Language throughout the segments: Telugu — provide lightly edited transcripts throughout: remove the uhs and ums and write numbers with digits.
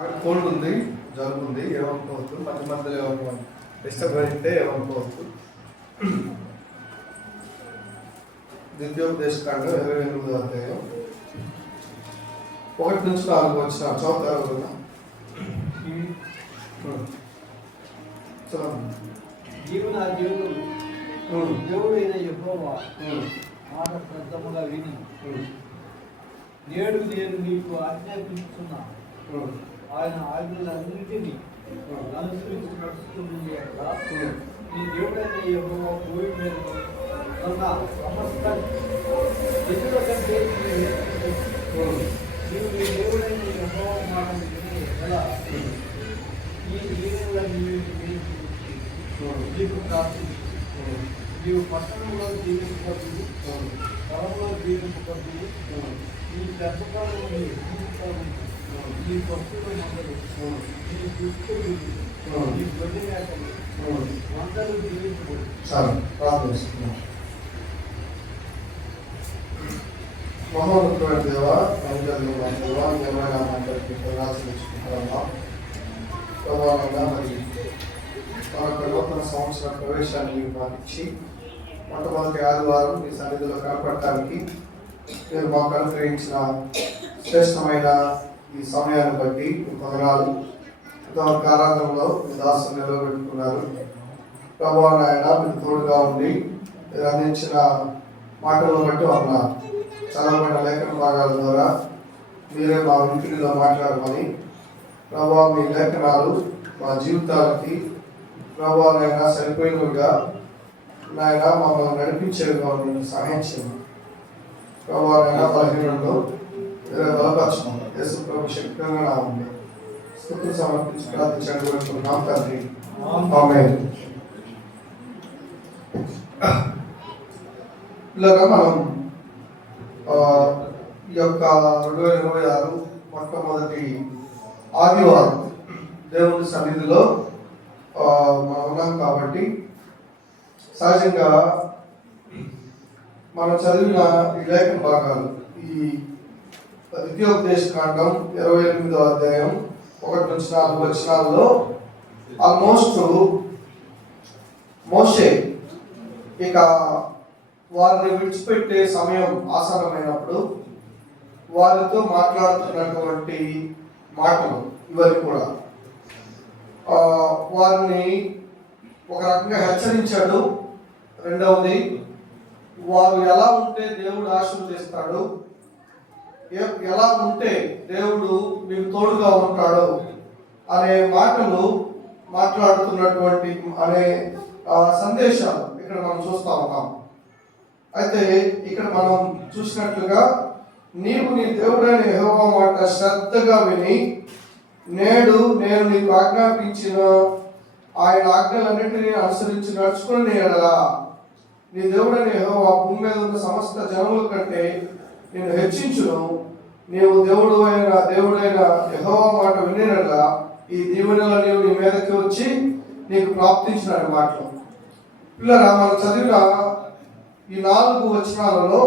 కోల్డ్ ఉంది, జలుబు ఉంది, ఏమనుకోవద్దు. మధ్య మధ్యలో ఏమన్నా డిస్టర్బ్ అయితే ఏమనుకోవద్దు. ద్వితీయోపదేశకాండం 28వ అధ్యాయం 1 నుంచి 4 వచ్చిన చదువుతారు కదా. దేవుడైన యెహోవా మాట శ్రద్ధముగా విని నేడు నేను నీకు ఆజ్ఞాపించుతున్నా ఆయన ఆజ్ఞలన్నింటినీ అనుసరించి నడుస్తుంది అట్లా నీ దేవుడైన యెహోవా భూమి మీద ఉన్న సమస్త జనుల కంటే నీవు నీ దేవుడైన యెహోవా మాటను విని ఎలా ఈ దీనులన్నీ నీకు ప్రార్థించు. నీవు పట్టణంలో జీవించబడుతుంది, పొలంలో జీవించబడుతుంది, నీ గర్భకాలంలో నీ పశువుల మందలు, నీ దుస్తులు, నీ గొడ్డి మేకలు మందలు జీవించబడుతుంది. మహోన్నతమైన దేవ, అనుగ్రహంలో దేవా, ఏమైనా మాట్లాడి రాసుకుంటారమ్మా. ప్రభావంగా మరి మన నూతన సంవత్సర ప్రవేశాన్ని మాకు ఇచ్చి మొట్టమొదటి ఆదివారం మీ సన్నిధిలో కనపడటానికి మీరు మాకు అనుగ్రహించిన శ్రేష్టమైన ఈ సమయాన్ని బట్టి వందనాలు. ఇంతవరకు ఆరాధనలో మీ దాసులు నిలబెట్టుకున్నారు. ప్రభావ నాయన మీరు తోడుగా ఉండి మీరు అందించిన మాటలను బట్టి వందనాలు. చదవబడిన లేఖన భాగాల ద్వారా మీరే మా వినికిడిలో మాట్లాడమని ప్రభావ మీ లేఖనాలు మా జీవితాలకి ప్రభావైనా సరిపోయినవిగా నాయన మమ్మల్ని నడిపించేవిగా నేను సహాయం చేయను. ప్రభావైనా బలహీనంలో బలపరచమని యేసు ప్రభు శక్తిగా నా ఉంది స్తుతులు సమర్పించి ప్రార్థించండి కోరుకుంటున్నాం తండ్రి. ఆమేన్. ఇలాగా మనం ఈ యొక్క 2026 మొట్టమొదటి ఆదివారం దేవుని సన్నిధిలో మనం ఉన్నాం కాబట్టి సహజంగా మనం చదివిన ఈ లేఖన భాగాలు ఈ ద్వితీయోపదేశకాండం 28వ అధ్యాయం 1 నుంచి 4 వచనాల్లో ఆల్మోస్ట్ మోషే ఇక వారిని విడిచిపెట్టే సమయం ఆసన్నమైనప్పుడు వారితో మాట్లాడుతున్నటువంటి మాటలు ఇవన్నీ కూడా వారిని ఒక రకంగా హెచ్చరించాడు. రెండవది, వారు ఎలా ఉంటే దేవుడు ఆశీర్వదిస్తాడు, ఎలా ఉంటే దేవుడు మీకు తోడుగా ఉంటాడు అనే మాటలు మాట్లాడుతున్నటువంటి అనే సందేశాలు ఇక్కడ మనం చూస్తూ ఉన్నాం. అయితే ఇక్కడ మనం చూసినట్లుగా నీవు నీ దేవుడైన యెహోవా మాట శ్రద్ధగా విని నేడు నేను నీకు ఆజ్ఞాపించిన ఆయన ఆజ్ఞలన్నింటినీ అనుసరించి నడుచుకుని ఎడలా నీ దేవుడైన యెహోవా భూమి మీద ఉన్న సమస్త జనముల కంటే నేను హెచ్చించును. నీవు దేవుడైన యెహోవా మాట వినినట్లా ఈ దీవెనలు నీవు నీ మీదకి వచ్చి నీకు ప్రాప్తించిన మాటలు. పిల్లరా, మనం చదివిన ఈ 4 వచనాలలో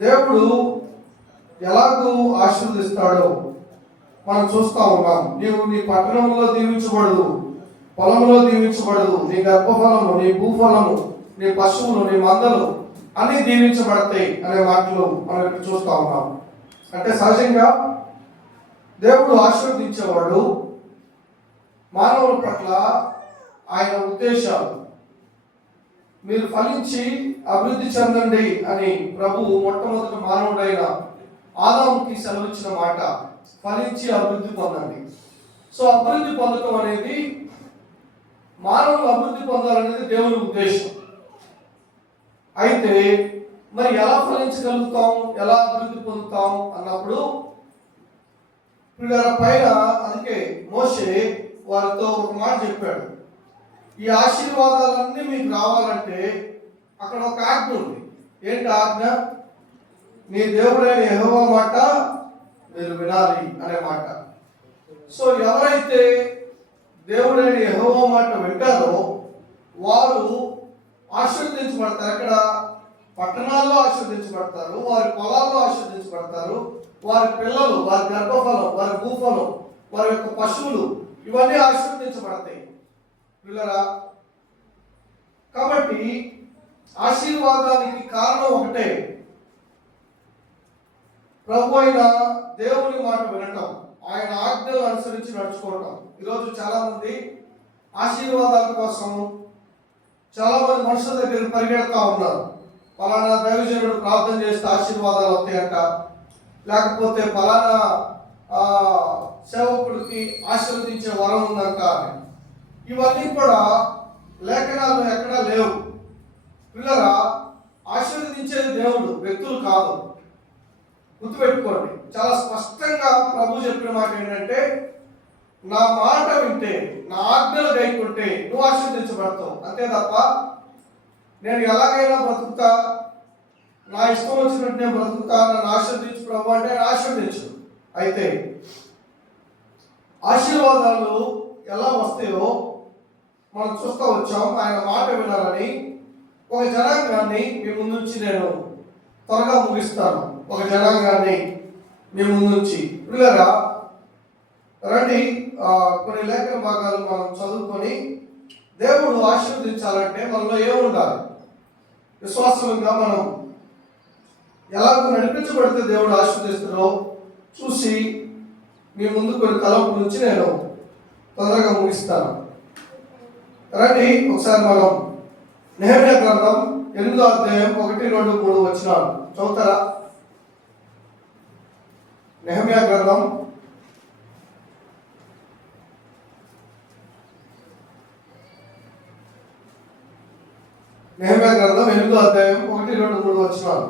దేవుడు ఎలాగూ ఆశీర్వదిస్తాడో మనం చూస్తూ ఉన్నాం. నీవు నీ పట్టణంలో దీవించబడదు, పొలంలో దీవించబడదు, నీ గర్భఫలము, నీ భూఫలము, నీ పశువులు, నీ మందలు అన్నీ దీవించబడతాయి అనే మాటలు మనం ఇక్కడ చూస్తూ ఉన్నాం. అంటే సహజంగా దేవుడు ఆశీర్వదించేవాడు. మానవుల పట్ల ఆయన ఉద్దేశాలు మీరు ఫలించి అభివృద్ధి చెందండి అని ప్రభువు మొట్టమొదటి మానవుడైన ఆదాముకి సెలవిచ్చిన మాట, ఫలించి అభివృద్ధి పొందండి. సో అభివృద్ధి పొందడం అనేది, మానవులు అభివృద్ధి పొందాలనేది దేవుని ఉద్దేశం. అయితే మరి ఎలా ఫలించగలుగుతాం, ఎలా అభివృద్ధి పొందుతాం అన్నప్పుడు పైన అందుకే మోషే వారితో ఒక మాట చెప్పాడు. ఈ ఆశీర్వాదాలన్నీ మీకు రావాలంటే అక్కడ ఒక ఆజ్ఞ ఉంది. ఏంటి ఆజ్ఞ? నీ దేవుడైన యెహోవా మాట మీరు వినాలి అనే మాట. సో ఎవరైతే దేవుడైన యెహోవా మాట వింటారో వారు ఆశీర్వదించబడతారు. ఎక్కడ? పట్టణాల్లో ఆశీర్వదించబడతారు, వారి పొలాల్లో ఆశీర్వదించబడతారు, వారి పిల్లలు, వారి గర్భఫలం, వారి భూఫలం, వారి యొక్క పశువులు ఇవన్నీ ఆశీర్వదించబడతాయి పిల్లరా. కాబట్టి ఆశీర్వాదానికి కారణం ఒకటే, ప్రభు అయిన దేవుని మాట వినటం, ఆయన ఆజ్ఞలు అనుసరించి నడుచుకోవటం. ఈరోజు చాలా మంది ఆశీర్వాదాల కోసం చాలా మంది మనుషుల దగ్గర పరిగెడతా ఉన్నారు. ఫలానా దైవజనుడు ప్రార్థన చేస్తే ఆశీర్వాదాలు వస్తాయంట, లేకపోతే ఫలానా సేవకుడికి ఆశీర్వదించే వరం ఉందంట. ఇవన్నీ కూడా లేఖనాలు ఎక్కడా లేవు పిల్లరా. ఆశీర్వదించేది దేవుడు, వ్యక్తులు కాదు. గుర్తుపెట్టుకోండి, చాలా స్పష్టంగా ప్రభు చెప్పిన మాట ఏంటంటే, నా మాట వింటే, నా ఆజ్ఞలు గైకుంటే నువ్వు ఆశీర్వదించబడతావు. అంతే తప్ప నేను ఎలాగైనా బ్రతుకుతా, నా ఇష్టం వచ్చినట్టు నేను బ్రతుకుతా, నన్ను ఆశీర్వదించు ప్రభు అంటే ఆశీర్వదించు. అయితే ఆశీర్వాదాలు ఎలా వస్తాయో మనం చూస్తూ వచ్చాం. ఆయన మాట వినాలని ఒక జనాంగాన్ని మీ ముందు నుంచి నేను త్వరగా ముగిస్తాను. ఒక జనాంగాన్ని మీ ముందు నుంచి పిల్లగా రండి. కొన్ని లేఖన భాగాలు మనం చదువుకొని, దేవుడు ఆశీర్వదించాలంటే మనలో ఏముండాలి? విశ్వాసంగా మనం ఎలాగో నడిపించబడితే దేవుడు ఆశీర్వదిస్తారో చూసి మీ ముందు కొన్ని తలంపు నుంచి నేను తొందరగా ముగిస్తాను. రండి ఒకసారి మనం నెహెమ్యా గ్రంథం 8వ అధ్యాయం 1, 2, 3 వచనాలు చదువుతారా? నెహెమ్యా గ్రంథం 8వ అధ్యాయం 1, 2, 3 వచనాలు.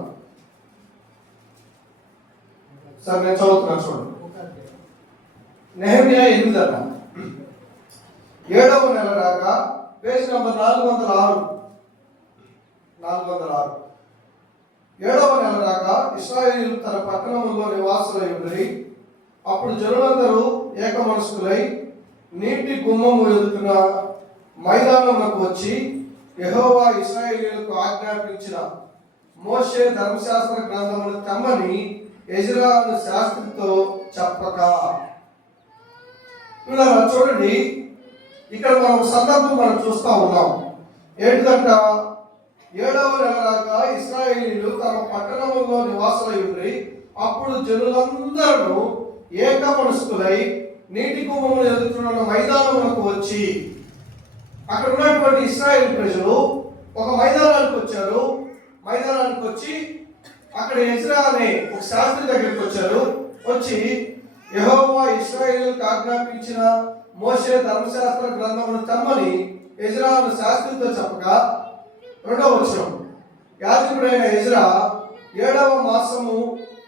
సార్ నేను చదువుతున్నాను చూడండి. నెహెమ్యా 8 అన్న 7వ నెల రాగా పేజ్ నంబర్ 406. 7వ నెల రాగా ఇశ్రాయేలు తన పట్టణములో నివాసులై ఉండి, అప్పుడు జనులందరూ ఏక మనస్కులై నీటి గుమ్మము ఎదుగుతున్న మైదానమునకు వచ్చి, యెహోవా ఇశ్రాయేలీయులకు ఆజ్ఞాపించిన మోషే ధర్మశాస్త్ర గ్రంథమును తెమ్మని ఎజ్రా అను శాస్త్రితో చెప్పగా. చూడండి, ఇక్కడ మనం సందర్భం మనం చూస్తా ఉన్నాం. ఏంటంట, 7వ నెల రాగా ఇశ్రాయేలీయులు తమ పట్టణములో నివాసులై ఉండి, అప్పుడు జనులందరూ ఏక మనస్కులై నీటి గుమ్మమును ఎదుగుతున్న మైదానమునకు వచ్చి, అక్కడ ఉన్నటువంటి ఇశ్రాయేలు ప్రజలు ఒక మైదానానికి వచ్చారు. మైదానానికి వచ్చి అక్కడ ఎజ్రా అనే ఒక శాస్త్రి దగ్గరికి వచ్చారు. వచ్చి యెహోవా ఇశ్రాయేలుకు ఆజ్ఞాపించిన మోషే ధర్మశాస్త్ర గ్రంథమును తెమ్మని ఎజ్రా అనే శాస్త్రితో చెప్పగా, 2వ వచనం, యాజకుడైన ఎజ్రా 7వ మాసము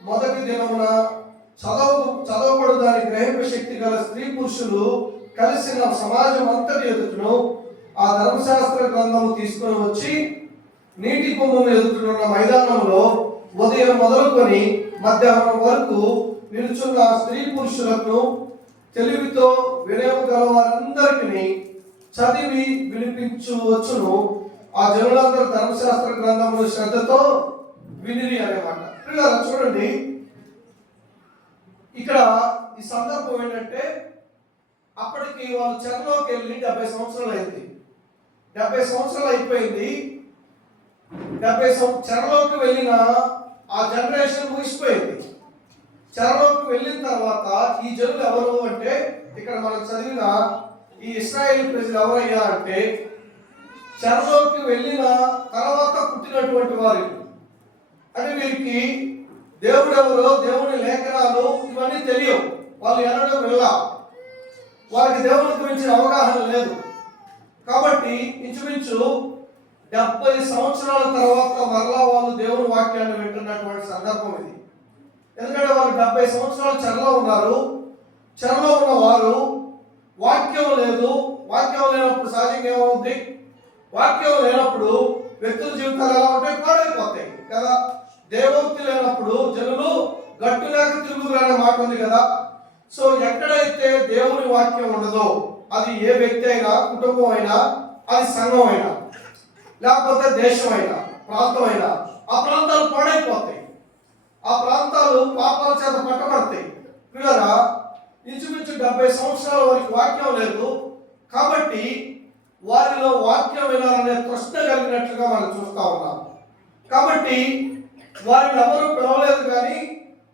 మొదటి దినమున చదవబడు దాని గ్రహింప శక్తి గల స్త్రీ పురుషులు కలిసిన సమాజం అంతటి ఎదుటను ఆ ధర్మశాస్త్ర గ్రంథము తీసుకొని వచ్చి నీటి కుంభము ఎదుగుతున్న మైదానంలో ఉదయం మొదలుకొని మధ్యాహ్నం వరకు నిలుచున్న స్త్రీ పురుషులకు తెలివితో వినయము గల వారందరికీ చదివి వినిపించవచ్చును. ఆ జనులందరూ ధర్మశాస్త్ర గ్రంథములు శ్రద్ధతో వినిరి అనేమాట. పిల్లలు చూడండి, ఇక్కడ ఈ సందర్భం ఏంటంటే, అప్పటికి వాళ్ళు చెరలోకి వెళ్ళి 70 సంవత్సరాలు అయింది. 70 సంవత్సరాలు అయిపోయింది. 70 చెరలోకి వెళ్ళిన ఆ జనరేషన్ ముగిసిపోయింది. చెరలోకి వెళ్ళిన తర్వాత ఈ జనులు ఎవరు అంటే, ఇక్కడ మనం చదివిన ఈ ఇశ్రాయేలు ప్రజలు ఎవరయ్యా అంటే, చెరలోకి వెళ్ళిన తర్వాత పుట్టినటువంటి వారు. అంటే వీరికి దేవుడు ఎవరో, దేవుని లేఖనాలు ఇవన్నీ తెలియవు. వాళ్ళు ఎన్నడూ వెళ్ళా, వారికి దేవుని గురించి అవగాహన లేదు. కాబట్టి ఇంచుమించు 70 సంవత్సరాల తర్వాత మరలా వాళ్ళు దేవుని వాక్యాన్ని వింటున్నటువంటి సందర్భం ఇది. ఎందుకంటే వాళ్ళు 70 సంవత్సరాలు చెరలో ఉన్నారు. చెరలో ఉన్న వారు వాక్యం లేదు. వాక్యం లేనప్పుడు సహజంగా ఏమవుతుంది? వాక్యం లేనప్పుడు వ్యక్తుల జీవితాలు ఎలా ఉంటాయి? పాడైపోతాయి కదా. దేవోక్తి లేనప్పుడు జనులు గట్టు లేక తిరుగురు అనే మాట ఉంది కదా. సో ఎక్కడైతే దేవుని వాక్యం ఉండదో, అది ఏ వ్యక్తి అయినా, కుటుంబం అయినా, అది సంఘం అయినా, లేకపోతే దేశం అయినా, ప్రాంతం అయినా, ఆ ప్రాంతాలు పాడైపోతాయి. ఆ ప్రాంతాలు పాపాల చేత పట్టబడతాయి. పిల్లరా, ఇంచుమించు 70 సంవత్సరాల వరకు వాక్యం లేదు. కాబట్టి వారిలో వాక్యం వినాలనే తృష్ణ కలిగినట్లుగా మనం చూస్తా ఉన్నాం. కాబట్టి వారిని ఎవరు పిలవలేదు, కానీ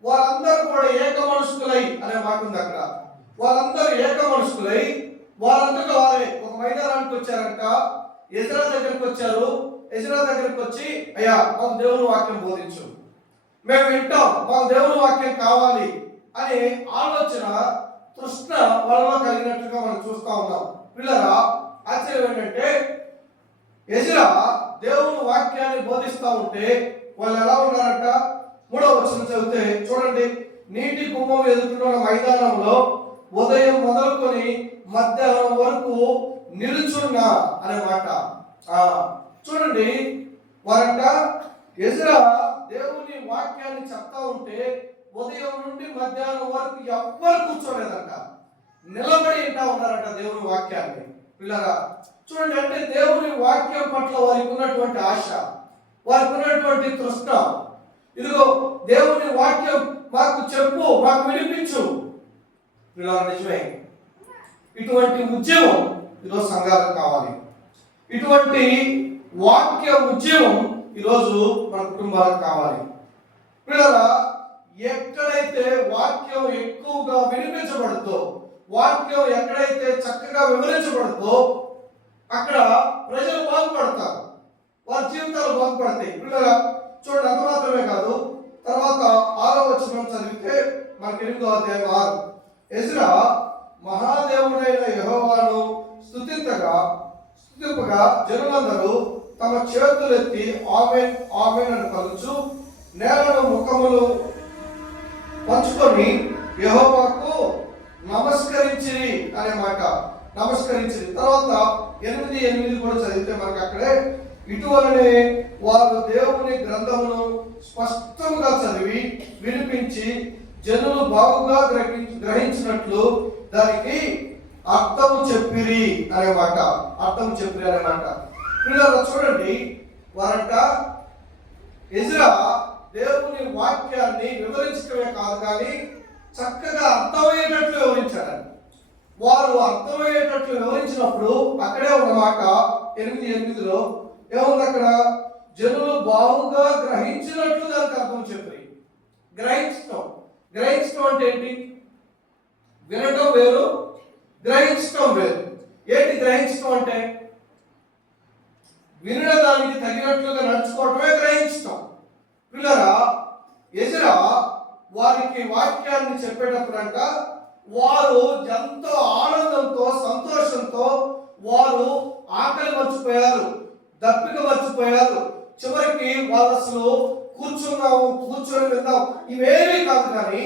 వారందరూ కూడా ఏక మనుషులై అనే మాట ఉంది అక్కడ. వారందరూ ఏక మనుషులై వారంతటా వారే ఒక మైదానానికి వచ్చారంట. ఎజ్రా దగ్గరికి వచ్చారు. ఎజ్రా దగ్గరికి వచ్చి, అయ్యా మాకు దేవుని వాక్యం బోధించు, మేము వింటాం, మాకు దేవుని వాక్యం కావాలి అనే ఆలోచన తృష్ణ వాళ్ళలో కలిగినట్లుగా మనం చూస్తా ఉన్నాం. పిల్లరా, ఆశ్చర్యం ఏంటంటే ఎజ్రా దేవుని వాక్యాన్ని బోధిస్తూ ఉంటే వాళ్ళు ఎలా ఉన్నారంట? 3వ వచనం చదివితే చూడండి. నీటి కుంభం ఎదుర్కొన్న మైదానంలో ఉదయం మొదలుకొని మధ్యాహ్నం వరకు నిలుచున్నా అనే మాట. చూడండి, వారంట ఎజ్రా దేవుని వాక్యాన్ని చెప్తా ఉంటే ఉదయం నుండి మధ్యాహ్నం వరకు ఎవ్వరు కూర్చోలేదంట, నిలబడి వింటా ఉన్నారంట దేవుని వాక్యాన్ని. పిల్లరా చూడండి, అంటే దేవుని వాక్యం పట్ల వారికి ఉన్నటువంటి ఆశ, వారికి ఉన్నటువంటి తృష్ణ. ఇదిగో దేవుని వాక్యం మాకు చెప్పు, మాకు వినిపించు. పిల్లరా, నిజమే, ఇటువంటి ఉద్యమం ఈరోజు సంఘాలకు కావాలి. ఇటువంటి వాక్య ఉద్యమం ఈరోజు మన కుటుంబాలకు కావాలి. పిల్లరా, ఎక్కడైతే వాక్యం ఎక్కువగా వినిపించబడుతుందో, వాక్యం ఎక్కడైతే చక్కగా వివరించబడుతుందో అక్కడ ప్రజలు బాగుపడతారు, వారి జీవితాలు బాగుపడతాయి. పిల్లరా చూడండి, అంత మాత్రమే కాదు. తర్వాత 6వ వచనం చదివితే మనకి 8వ అధ్యాయం 6. ఎజ్రా మహాదేవుడైన యెహోవాను స్తుతింపగా జనులందరూ తమ చేతులెత్తి ఆమేన్ ఆమేన్ అని పలుచు నేలను ముఖములు పంచుకొని యెహోవాకు నమస్కరించిరి అనే మాట. నమస్కరించిరి. తర్వాత 8:8 కూడా చదివితే మనకి అక్కడే ఇటువలనే వారు దేవుని గ్రంథమును స్పష్టంగా చదివి వినిపించి జనులు బాగుగా గ్రహించినట్లు దానికి అర్థము చెప్పిరి అనే మాట. అర్థం చెప్పిరి అనే మాట. పిల్లలు చూడండి, వారంట ఎజ్రా దేవుని వాక్యాన్ని వివరించడమే కాదు, కానీ చక్కగా అర్థమయ్యేటట్లు వివరించారు. వారు అర్థమయ్యేటట్లు వివరించినప్పుడు అక్కడే ఉన్నమాట 8:8లో ఏముంది అక్కడ? జనులు బాగుగా గ్రహించినట్లు దానికి అర్థం చెప్పి. గ్రహించడం అంటే ఏంటి? వినడం వేరు, గ్రహించడం వేరు. ఏంటి గ్రహించడం అంటే? వినడానికి తగినట్లుగా నడుచుకోవటమే గ్రహించడం. పిల్లరా, ఎజ్రా వారికి వాక్యాన్ని చెప్పేటప్పుడంట వారు ఎంతో ఆనందంతో సంతోషంతో వారు ఆకలి మర్చిపోయారు, దప్పిక మర్చిపోయారు. చివరికి వాళ్ళు అసలు కూర్చొని విందాం ఇవేమీ కాదు, కానీ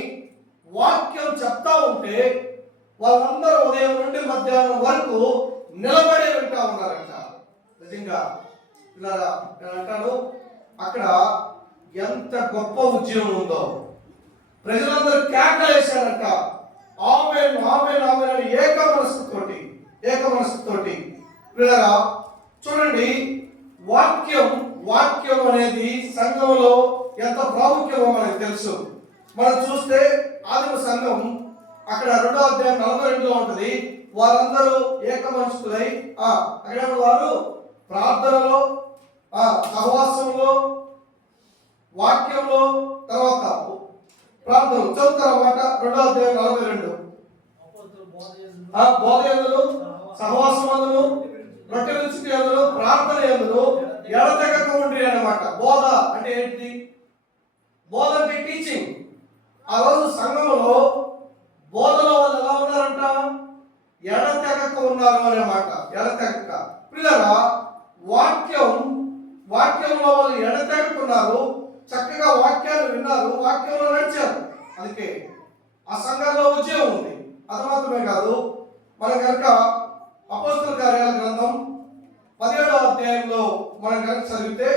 వాక్యం చెప్తా ఉంటే వాళ్ళందరూ ఉదయం నుండి మధ్యాహ్నం వరకు నిలబడి వింటా ఉన్నారంట. నిజంగా పిల్లరా, నేను అంటాను, అక్కడ ఎంత గొప్ప ఉద్యమం ఉందో. ప్రజలందరూ కేకలేశారంట, ఆమేన్ ఆమేన్ ఆమేన్ అని ఏక మనసుతోటి. పిల్లరా చూడండి, వాక్యం అనేది సంఘంలో ఎంత ప్రాముఖ్యమో మనకు తెలుసు. మనం చూస్తే ఆదిమ సంఘం అక్కడ 2వ అధ్యాయం 42లో ఉంటుంది. వారందరూ ఏక మనసులై అక్కడ వారు ప్రార్థనలో, సహవాసంలో, వాక్యంలో, తర్వాత ప్రార్థనలు చదువుతారన్నమాట. 2వ అధ్యాయం 42 బోధ యందును, సహవాసమందును, రొట్టె విరుచుట యందును, ప్రార్థన యందును ఎడతెగక ఉండి అన్నమాట. బోధ అంటే ఏంటి? బోధ అంటే టీచింగ్. ఆ రోజు సంఘంలో బోధలో వాళ్ళు ఎలా ఉన్నారంట? ఎడతెగక ఉన్నారు అన్నమాట. ఎడతెగక. పిల్లరా, వాక్యంలో వాళ్ళు ఎడతెగకున్నారు, చక్కగా వాక్యాలు విన్నారు, వాక్యంలో నడిచారు. అందుకే ఆ సంఘంలో ఉద్యమం ఉంది. అది మాత్రమే కాదు, మన కనుక అపోస్తల కార్యాల గ్రంథం 17వ అధ్యాయంలో మనం కనుక చదివితే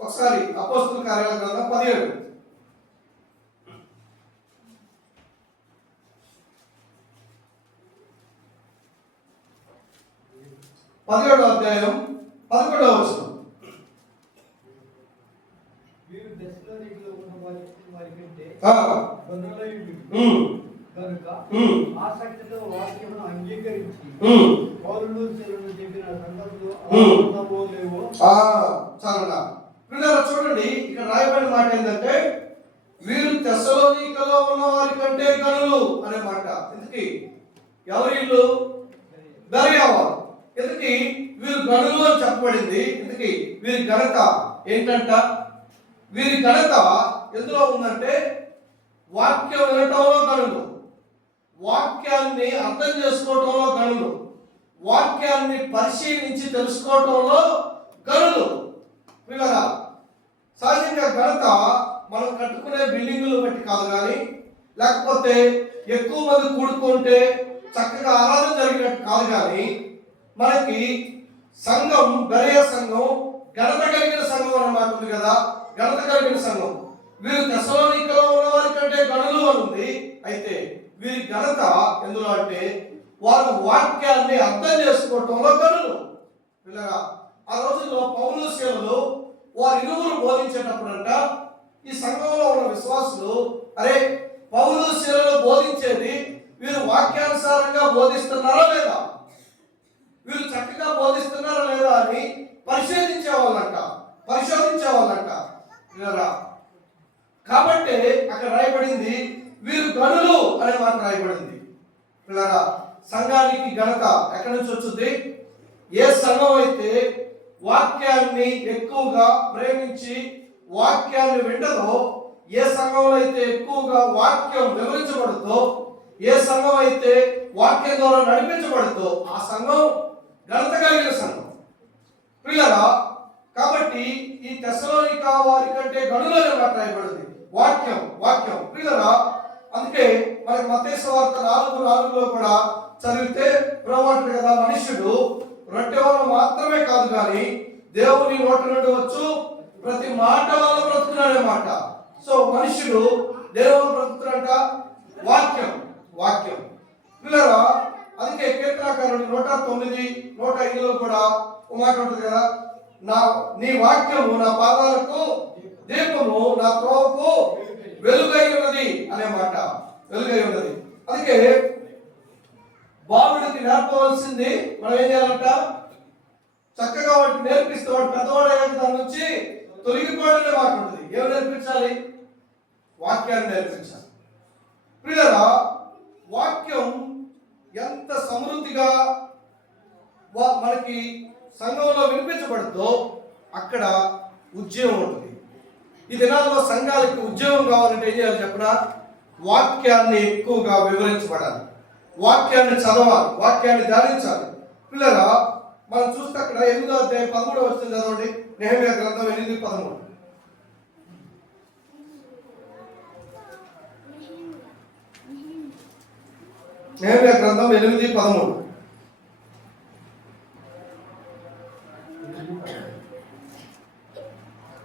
ఒకసారి అపోస్తల కార్యాల గ్రంథం 17వ అధ్యాయం 11వ వచనం. వీరు దశలోనిలో ఉన్న వారి కనుక ఉమ్, ఆసక్తితో వాక్యమును అంగీకరించి ఉమ్. పౌలులు శీలలు చెప్పిన సంగతులు ఉమ్. అబద్ధమో లేవో చాలా పిల్లలు చూడండి, ఇక్కడ రాయబడిన మాట ఏంటంటే వీరు తెస్సలోనికలో ఉన్న వారి కంటే గనులు అనే మాట. ఎందుకు ఎవరిల్లు బెరయవారు, ఎందుకు వీరు గనులు అని చెప్పబడింది. ఎందుకు వీరి ఘనత ఏంటంట? వీరి ఘనత ఎందులో ఉందంటే వాక్యం వినటంలో గనులు, వాక్యాన్ని అర్థం చేసుకోవటంలో గనులు, వాక్యాన్ని పరిశీలించి తెలుసుకోవటంలో గనులు. పిల్లరా, సహజంగా ఘనత మనం కట్టుకునే బిల్డింగులు బట్టి కాదు, కానీ లేకపోతే ఎక్కువ మంది కూడుకుంటే చక్కగా ఆరాధన జరిగినట్టు కాదు, కానీ మనకి సంఘం, బెరయ సంఘం ఘనత కలిగిన సంఘం అన్నమాట ఉంది కదా, ఘనత కలిగిన సంఘం. వీరు తెస్సలోనికలో ఉన్న వారి కంటే గనులు అని ఉంది. అయితే వీరి ఘనత ఎందులో అంటే వారు వాక్యాన్ని అర్థం చేసుకోవటంలో గనులు. పిల్లగా, ఆ రోజుల్లో పౌలు శీలలు వారి ఇరువురు బోధించేటప్పుడంట ఈ సంఘంలో ఉన్న విశ్వాసులు, అరే పౌలు శీలలు బోధించేది వీరు వాక్యానుసారంగా బోధిస్తున్నారా లేదా, వీరు చక్కగా బోధిస్తున్నారా లేదా అని పరిశోధించేవాళ్ళంట. కాబట్టి అక్కడ రాయబడింది వీరు గనులు అనే మాట రాయబడింది. పిల్లరా, సంఘానికి ఘనత ఎక్కడి నుంచి వచ్చింది? ఏ సంఘం అయితే వాక్యాన్ని ఎక్కువగా ప్రేమించి వాక్యాన్ని వింటదో, ఏ సంఘంలో అయితే ఎక్కువగా వాక్యం వివరించబడుతుందో, ఏ సంఘం అయితే వాక్యం ద్వారా నడిపించబడుతుందో ఆ సంఘం ఘనత కలిగిన సంఘం. పిల్లరా, కాబట్టి ఈ తెస్సలోనిక వారి కంటే గనులనే మాట రాయబడింది. వాక్యం పిల్లరా, అందుకే మనకి మత్తయి సువార్త 4:4లో కూడా చదివితే ప్రభువు కదా, మనుష్యుడు రొట్టె వల్ల మాత్రమే కాదు కానీ దేవుని నోటి నుండి వచ్చు ప్రతి మాట వల్ల బ్రతుకున్నాడే మాట. సో మనుష్యుడు దేవుని బ్రతుకుతాడంట వాక్యం. పిల్లరా, అందుకే కీర్తనకారుడు 109, 105లో కూడా ఒక మాట ఉంటుంది కదా, నీ వాక్యము నా పాదాలకు దీపము, నా త్రోవకు వెలుగై ఉన్నది అనే మాట. వెలుగై ఉన్నది. అందుకే బాలుడికి నేర్పవలసింది మనం ఏం చేయాలంట? చక్కగా వాటిని నేర్పిస్తే వాడు పెద్దవాడు అయ్యాక దాని నుంచి తొలగిపోవడమే మాట ఉంటుంది. ఏమి నేర్పించాలి? వాక్యాన్ని నేర్పించాలి. పిల్లరా, వాక్యం ఎంత సమృద్ధిగా మనకి సంఘంలో వినిపించబడుతుందో అక్కడ ఉద్యోగం ఉంటుంది. ఈ దినాల్లో సంఘాలకి ఉద్యోగం కావాలంటే ఏం చేయాలి చెప్పనా? వాక్యాన్ని ఎక్కువగా వివరించబడాలి, వాక్యాన్ని చదవాలి, వాక్యాన్ని ధ్యానించాలి. పిల్లరా, మనం చూస్తే అక్కడ 8వ అధ్యాయం 13వ వచనం చదవండి. నెహెమ్యా గ్రంథం 8:13. నెహెమ్యా గ్రంథం 8:13.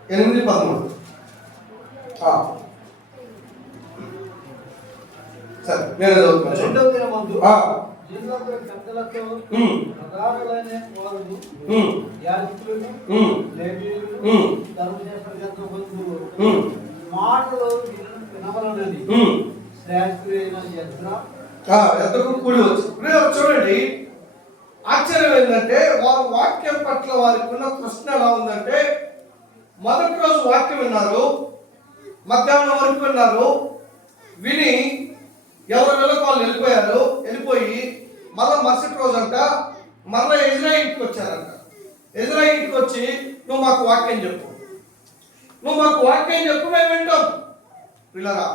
8:13. సరే, నేను చదువుతున్నాను. రెండవ దినమందు జిల్లాలో పెద్దలతో ప్రధానులైన వారు, యాజకులను, లేవీయులను, ధర్మశాస్త్ర గ్రంథకులు మాటలు వినవలనని శాస్త్రి అయిన ఎద్దకు కూడి వచ్చి. చూడండి, ఆశ్చర్యం ఏంటంటే వారు వాక్యం పట్ల వారికి ఉన్న ప్రశ్న ఎలా ఉందంటే, మొదటి రోజు వాక్యం విన్నారు, మధ్యాహ్నం వరకు విన్నారు, విని ఎవరి వెళ్ళకు వాళ్ళు వెళ్ళిపోయి మళ్ళీ మరుసటి రోజు అంట మళ్ళీ ఎజ్రా ఇంటికి వచ్చారంట. ఎజ్రా ఇంటికి వచ్చి నువ్వు మాకు వాక్యం చెప్పు మేము వింటాం. పిల్లరా,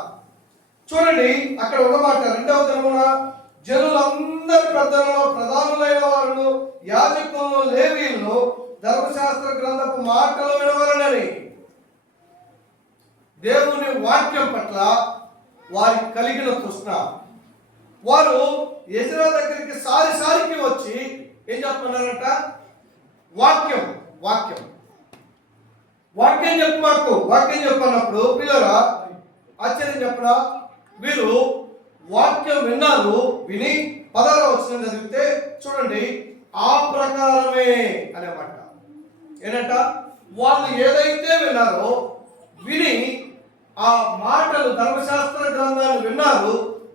చూడండి అక్కడ ఉన్నమాట 2వ దినమున జనులందరి పెద్దలలో ప్రధానులైన వారు, యాజకులను, లేవీయులను ధర్మశాస్త్ర గ్రంథపు మాటలు వినవలనని. దేవుని వాక్యం పట్ల వారికి కలిగిన తృష్ణ. వారు ఎజ్రా దగ్గరికి సారికి వచ్చి ఏం చెప్తున్నారంట? వాక్యం చెప్పు మాకు, వాక్యం చెప్పన్నప్పుడు పిల్లరా ఆశ్చర్యం చెప్పరా, వీరు వాక్యం విన్నారు. విని 16వ వచనం చదివితే చూడండి, ఆ ప్రకారమే అనే మాట. ఏంటంట? వాళ్ళు ఏదైతే విన్నారో, విని ఆ మాటలు ధర్మశాస్త్ర గ్రంథాలు విన్నారు,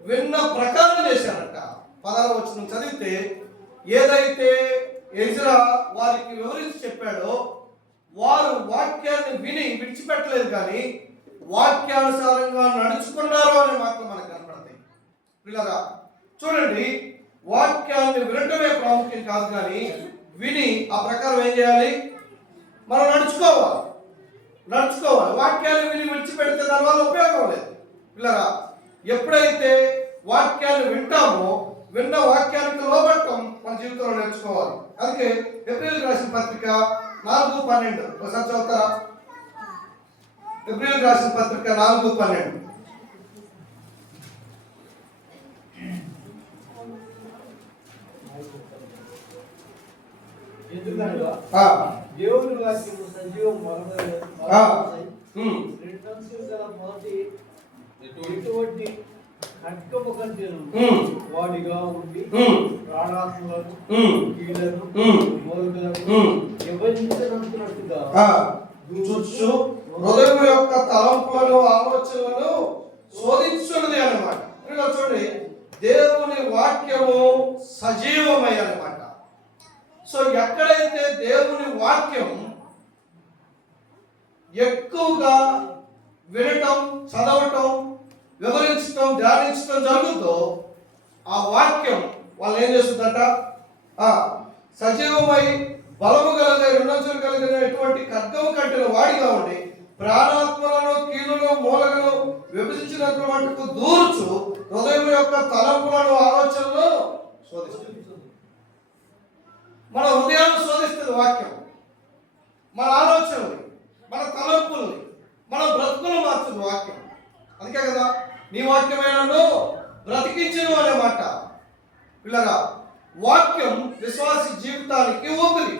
విన్న ప్రకారం చేశారంట. 16వ వచనం చదివితే, ఏదైతే ఎజ్రా వారికి వివరించి చెప్పాడో వారు వాక్యాన్ని విని విడిచిపెట్టలేదు, కానీ వాక్యానుసారంగా నడుచుకున్నారు అనే మాటలు మనకు కనపడతాయి. పిల్లరా చూడండి, వాక్యాన్ని వినటమే ప్రాముఖ్యం కాదు, కానీ విని ఆ ప్రకారం ఏం చేయాలి? మనం నడుచుకోవాలి. వాక్యాన్ని విని విడిచిపెడితే దానివల్ల ఉపయోగం లేదు. పిల్లరా ఎప్పుడైతే వాక్యాన్ని వింటామో, విన్న వాక్యానికి లోబట్టం మన జీవితంలో నేర్చుకోవాలి. అందుకే ఎబ్రియల్ రాసిన పత్రిక 4:12 ఒకసారి చదువుతారా? ఎబ్రియల్ రాసిన పత్రిక 4:12. ఎందుకనగా దేవుని వాక్యము సజీవం ఎటువంటి ఖడ్గము కంటేను వాడిగా ఉండి ప్రాణాత్మలను కీళ్లను మోగులను విభజించినట్టుగా చూచు హృదయం యొక్క తలంపులను ఆలోచనలను శోధించున్నది అన్నమాట. చూడండి, దేవుని వాక్యము సజీవమై అన్నమాట. సో ఎక్కడైతే దేవుని వాక్యం ఎక్కువగా వినటం, చదవటం, వివరించటం, ధ్యానించటం జరుగుతుందో ఆ వాక్యం వాళ్ళు ఏం చేస్తుందంట? సజీవమై బలము కలిగే, రెండంచులు కలిగిన ఎటువంటి ఖడ్గము కంటే వాడిగా ఉండి ప్రాణాత్మలను కీలును మూలలను విభజించినటువంటి దూర్చు హృదయం యొక్క తలంపులను ఆలోచనలు శోధిస్తుంది. మన హృదయాన్ని శోధిస్తుంది వాక్యం. మన ఆలోచనలు, మన తలంపుల్ని, మన బ్రతుకులు మార్చుతుంది వాక్యం. అందుకే కదా నీ వాక్యమైనను బ్రతికించను అనే మాట. పిల్లగా వాక్యం విశ్వాసి జీవితానికి ఊపిరి.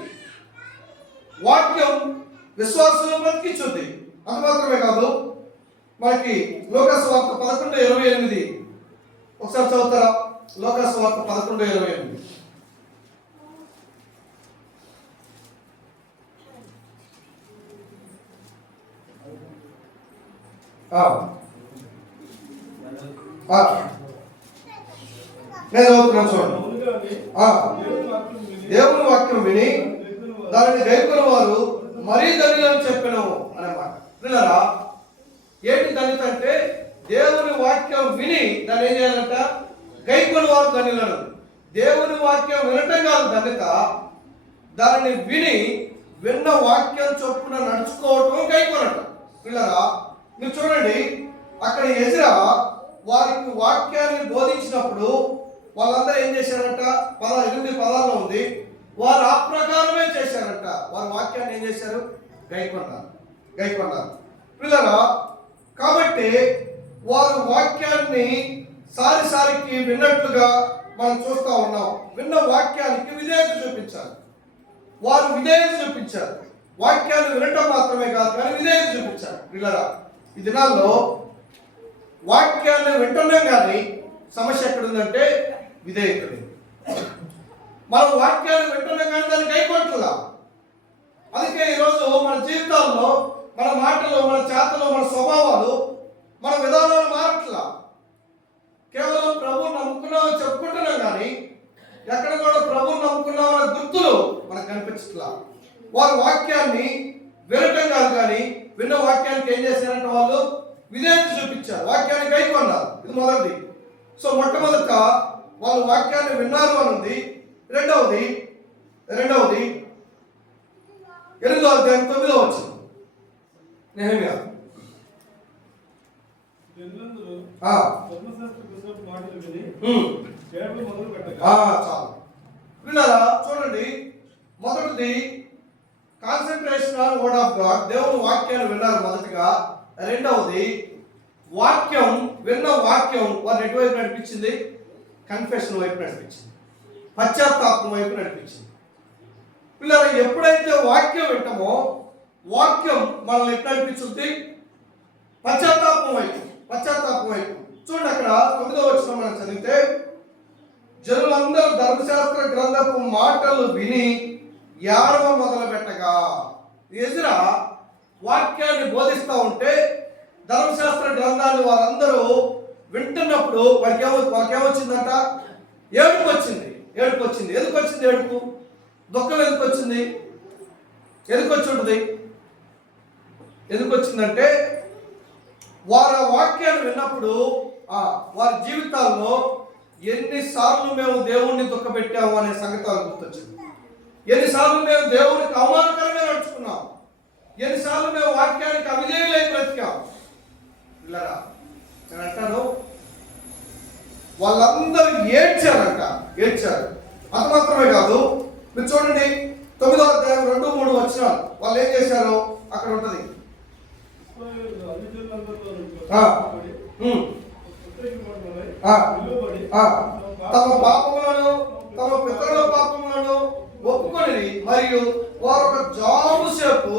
వాక్యం విశ్వాసులను బ్రతికించుద్ది. అంత మాత్రమే కాదు, మనకి లోకాసు వార్త 11:28 ఒకసారి చదువుతారా? లోకాసు వార్త 11:28. నేను చదువుతున్నాను చూడండి. దేవుని వాక్యం విని దానిని గైకొన్న వారు మరీ ధన్యులని చెప్పాను అన్నమాట. పిల్లరా ఏంటి ధన్యత అంటే, దేవుని వాక్యం విని దాన్ని ఏం చేయాలంట? గైకొన్న వారు ధన్యులను. దేవుని వాక్యం వినటం కాదు ధన్యత, దానిని విని విన్న వాక్యం చొప్పున నడుచుకోవటం గైకొనట. పిల్లరా మీరు చూడండి, అక్కడ ఎజ్రా వారికి వాక్యాన్ని బోధించినప్పుడు వాళ్ళందరూ ఏం చేశారంట? 8:16 ఉంది. వారు ఆ ప్రకారమే చేశారంట. వారి వాక్యాన్ని ఏం చేశారు? గైకొన్నారు. పిల్లరా కాబట్టి వారు వాక్యాన్ని సారికి విన్నట్లుగా మనం చూస్తూ ఉన్నాం. విన్న వాక్యానికి విధేయత చూపించాలి. వారు విధేయత చూపించారు. వాక్యాన్ని వినటం మాత్రమే కాదు, కానీ విధేయత చూపించారు. పిల్లరా ఈ దినాల్లో వాక్యాన్ని వింటున్నాం, కానీ సమస్య ఎక్కడుందంటే విధేయత. మనం వాక్యాన్ని వింటున్నాం కానీ దాన్ని గైకొనట్లా. అందుకే ఈరోజు మన జీవితాల్లో, మన మాటలు, మన చేతలు, మన స్వభావాలు, మన విధానాలు మారట్లా. కేవలం ప్రభువు నమ్ముకున్నామని చెప్పుకుంటున్నాం, కానీ ఎక్కడ కూడా ప్రభువు నమ్ముకున్నామన్న గుర్తులు మనకు కనిపించట్లా. వారు వాక్యాన్ని వినటం కాదు, కానీ విన్న వాక్యానికి ఏం చేశారంటే వాళ్ళు విధేయత చూపించారు. వాక్యాన్ని గైకొన్నారు. ఇది మొదటిది. సో మొట్టమొదట వాళ్ళు వాక్యాన్ని విన్నారు అని ఉంది. రెండవది 8వ అధ్యాయం 9వ వచనం. నెహెమ్యా చాలు. విన్నారా? చూడండి, మొదటిది concentration on word of God. దేవుని వాక్యాన్ని విన్నారు మొదటిగా. రెండవది వాక్యం, విన్న వాక్యం వారిని ఎటువైపు నడిపించింది? కన్ఫెషన్ వైపు నడిపించింది, పశ్చాత్తాపం వైపు నడిపించింది. పిల్లలు ఎప్పుడైతే వాక్యం వింటామో వాక్యం మనల్ని ఎట్లా నడిపించుద్ది? పశ్చాత్తాపం వైపు. చూడండి, అక్కడ 9వ వచనం మనం చదివితే, జనులందరూ ధర్మశాస్త్ర గ్రంథపు మాటలు విని ఏడవ మొదలు పెట్టగా. ఎజ్రా వాక్యాన్ని బోధిస్తూ ఉంటే ధర్మశాస్త్ర గ్రంథాన్ని వారందరూ వింటున్నప్పుడు వాళ్ళకేమొచ్చిందంట? ఏడుపు వచ్చింది. ఎందుకు వచ్చింది ఏడుపు? దుఃఖం ఎందుకు వచ్చింది? ఎందుకు వచ్చి ఉంటుంది? ఎందుకు వచ్చిందంటే వారు ఆ వాక్యాన్ని విన్నప్పుడు వారి జీవితాల్లో ఎన్నిసార్లు మేము దేవుణ్ణి దుఃఖపెట్టాము అనే సంగతి వాళ్ళకి గుర్తొచ్చింది. ఎన్నిసార్లు మేము దేవునికి అవమానకరంగా నడుచుకున్నాం, ఎన్నిసార్లు మేము వాక్యానికి అవిధేయులై బ్రతికాము. పిల్లరా, నేను అంటాను, వాళ్ళందరూ ఏడ్చారు. అంత మాత్రమే కాదు, మీరు చూడండి 9వ అధ్యాయం 2-3 వచనాలు. వాళ్ళు ఏం చేశారో అక్కడ ఉంటది. తమ పాపములను, తమ పితరుల పాపములను ఒప్పుకొని మరియు వారు ఒక జాము సేపు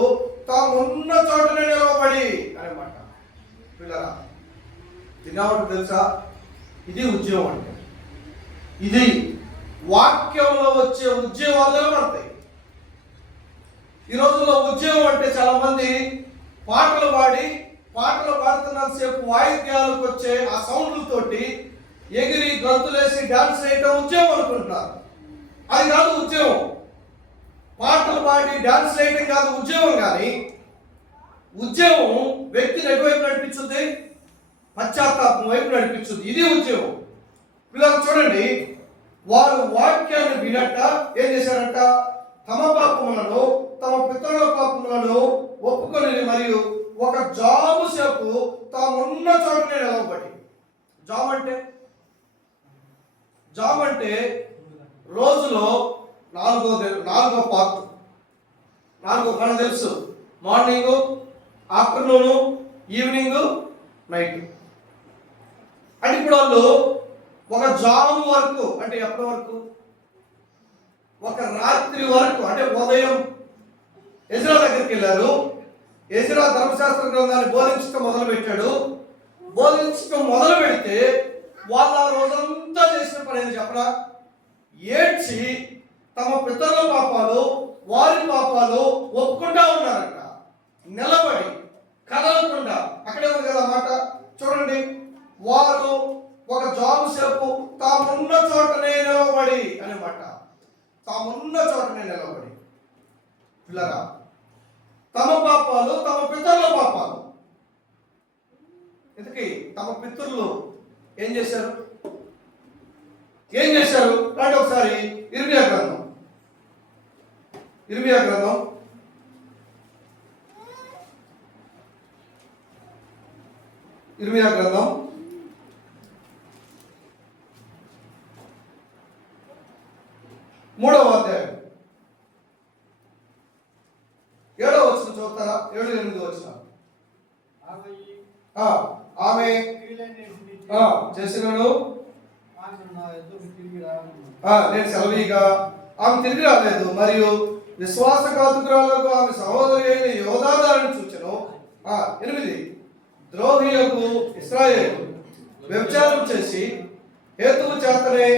తామున్న చోటనే నిలవబడి అనమాట. పిల్లరా, తిన్నామంటే తెలుసా, ఇది ఉద్యోగం అంటే. ఇది వాక్యంలో వచ్చే ఉద్యోగాలు నిలబడతాయి. ఈ రోజుల్లో ఉద్యోగం అంటే చాలా మంది పాటలు పాడుతున్నంతసేపు వాయిద్యాలకు వచ్చే ఆ సౌండ్లతోటి ఎగిరి గంతులేసి డాన్స్ చేయటం ఉద్యోగం అనుకుంటున్నారు. అది కాదు ఉద్యోగం. పాటలు పాడి డాన్స్ చేయటం కాదు ఉద్యోగం. కానీ ఉద్యోగం వ్యక్తిని ఎటువైపు నడిపించుద్ది? పశ్చాత్తాపం వైపు నడిపించుద్ది. ఇది ఉద్యోగం. పిల్లలు చూడండి, వారు వాక్యాన్ని వినట్ట ఏం చేశారంట? తమ పాపములను, తమ పితరుల పాపములను ఒప్పుకొని మరియు ఒక జాము సేపు తామున్న చోటనే నిలవబడి. జామ్ అంటే రోజులో నాలుగో పార్ట్. మనకు తెలుసు, మార్నింగ్, ఆఫ్టర్నూను, ఈవినింగ్, నైట్. అంటే ఇప్పుడు వాళ్ళు ఒక జాము వరకు, అంటే ఎప్పటి వరకు? ఒక రాత్రి వరకు. అంటే ఉదయం ఎజ్రా దగ్గరికి వెళ్ళారు. ఎజ్రా ధర్మశాస్త్ర గ్రంథాన్ని బోధించడం మొదలు పెడితే వాళ్ళ రోజంతా చేసిన పని ఏంటి చెప్పరా? ఏడ్చి తమ పితరుల పాపాలు, వారి పాపాలు ఒప్పుకుంటా ఉన్నారంట. నిలబడి కదలకుండా. అక్కడే ఉంది కదా మాట, చూడండి. వారు ఒక జాము సేపు తామున్న చోటనే నిలబడి అనే మాట. తామున్న చోటనే నిలబడి. పిల్లరా, తమ పాపాలు, తమ పితరుల పాపాలు. ఎందుకు తమ పితరులు ఏం చేశారు? అంటే ఒకసారి ఇర్మియా గ్రంథం 3వ అధ్యాయం 7వ వచనం చదువుతారా? 7-8 వచనం. ఆమె చేసినను నేను సెలవీగా ఆమె తిరిగి రాలేదు, మరియు విశ్వాసఘాతుకురాలకు ఆమె సహోదరి అయిన యోధా దానిని చూచెను. 8 ద్రోహిలకు ఇశ్రాయేలు వ్యభిచారం చేసి హేతువు చేతనే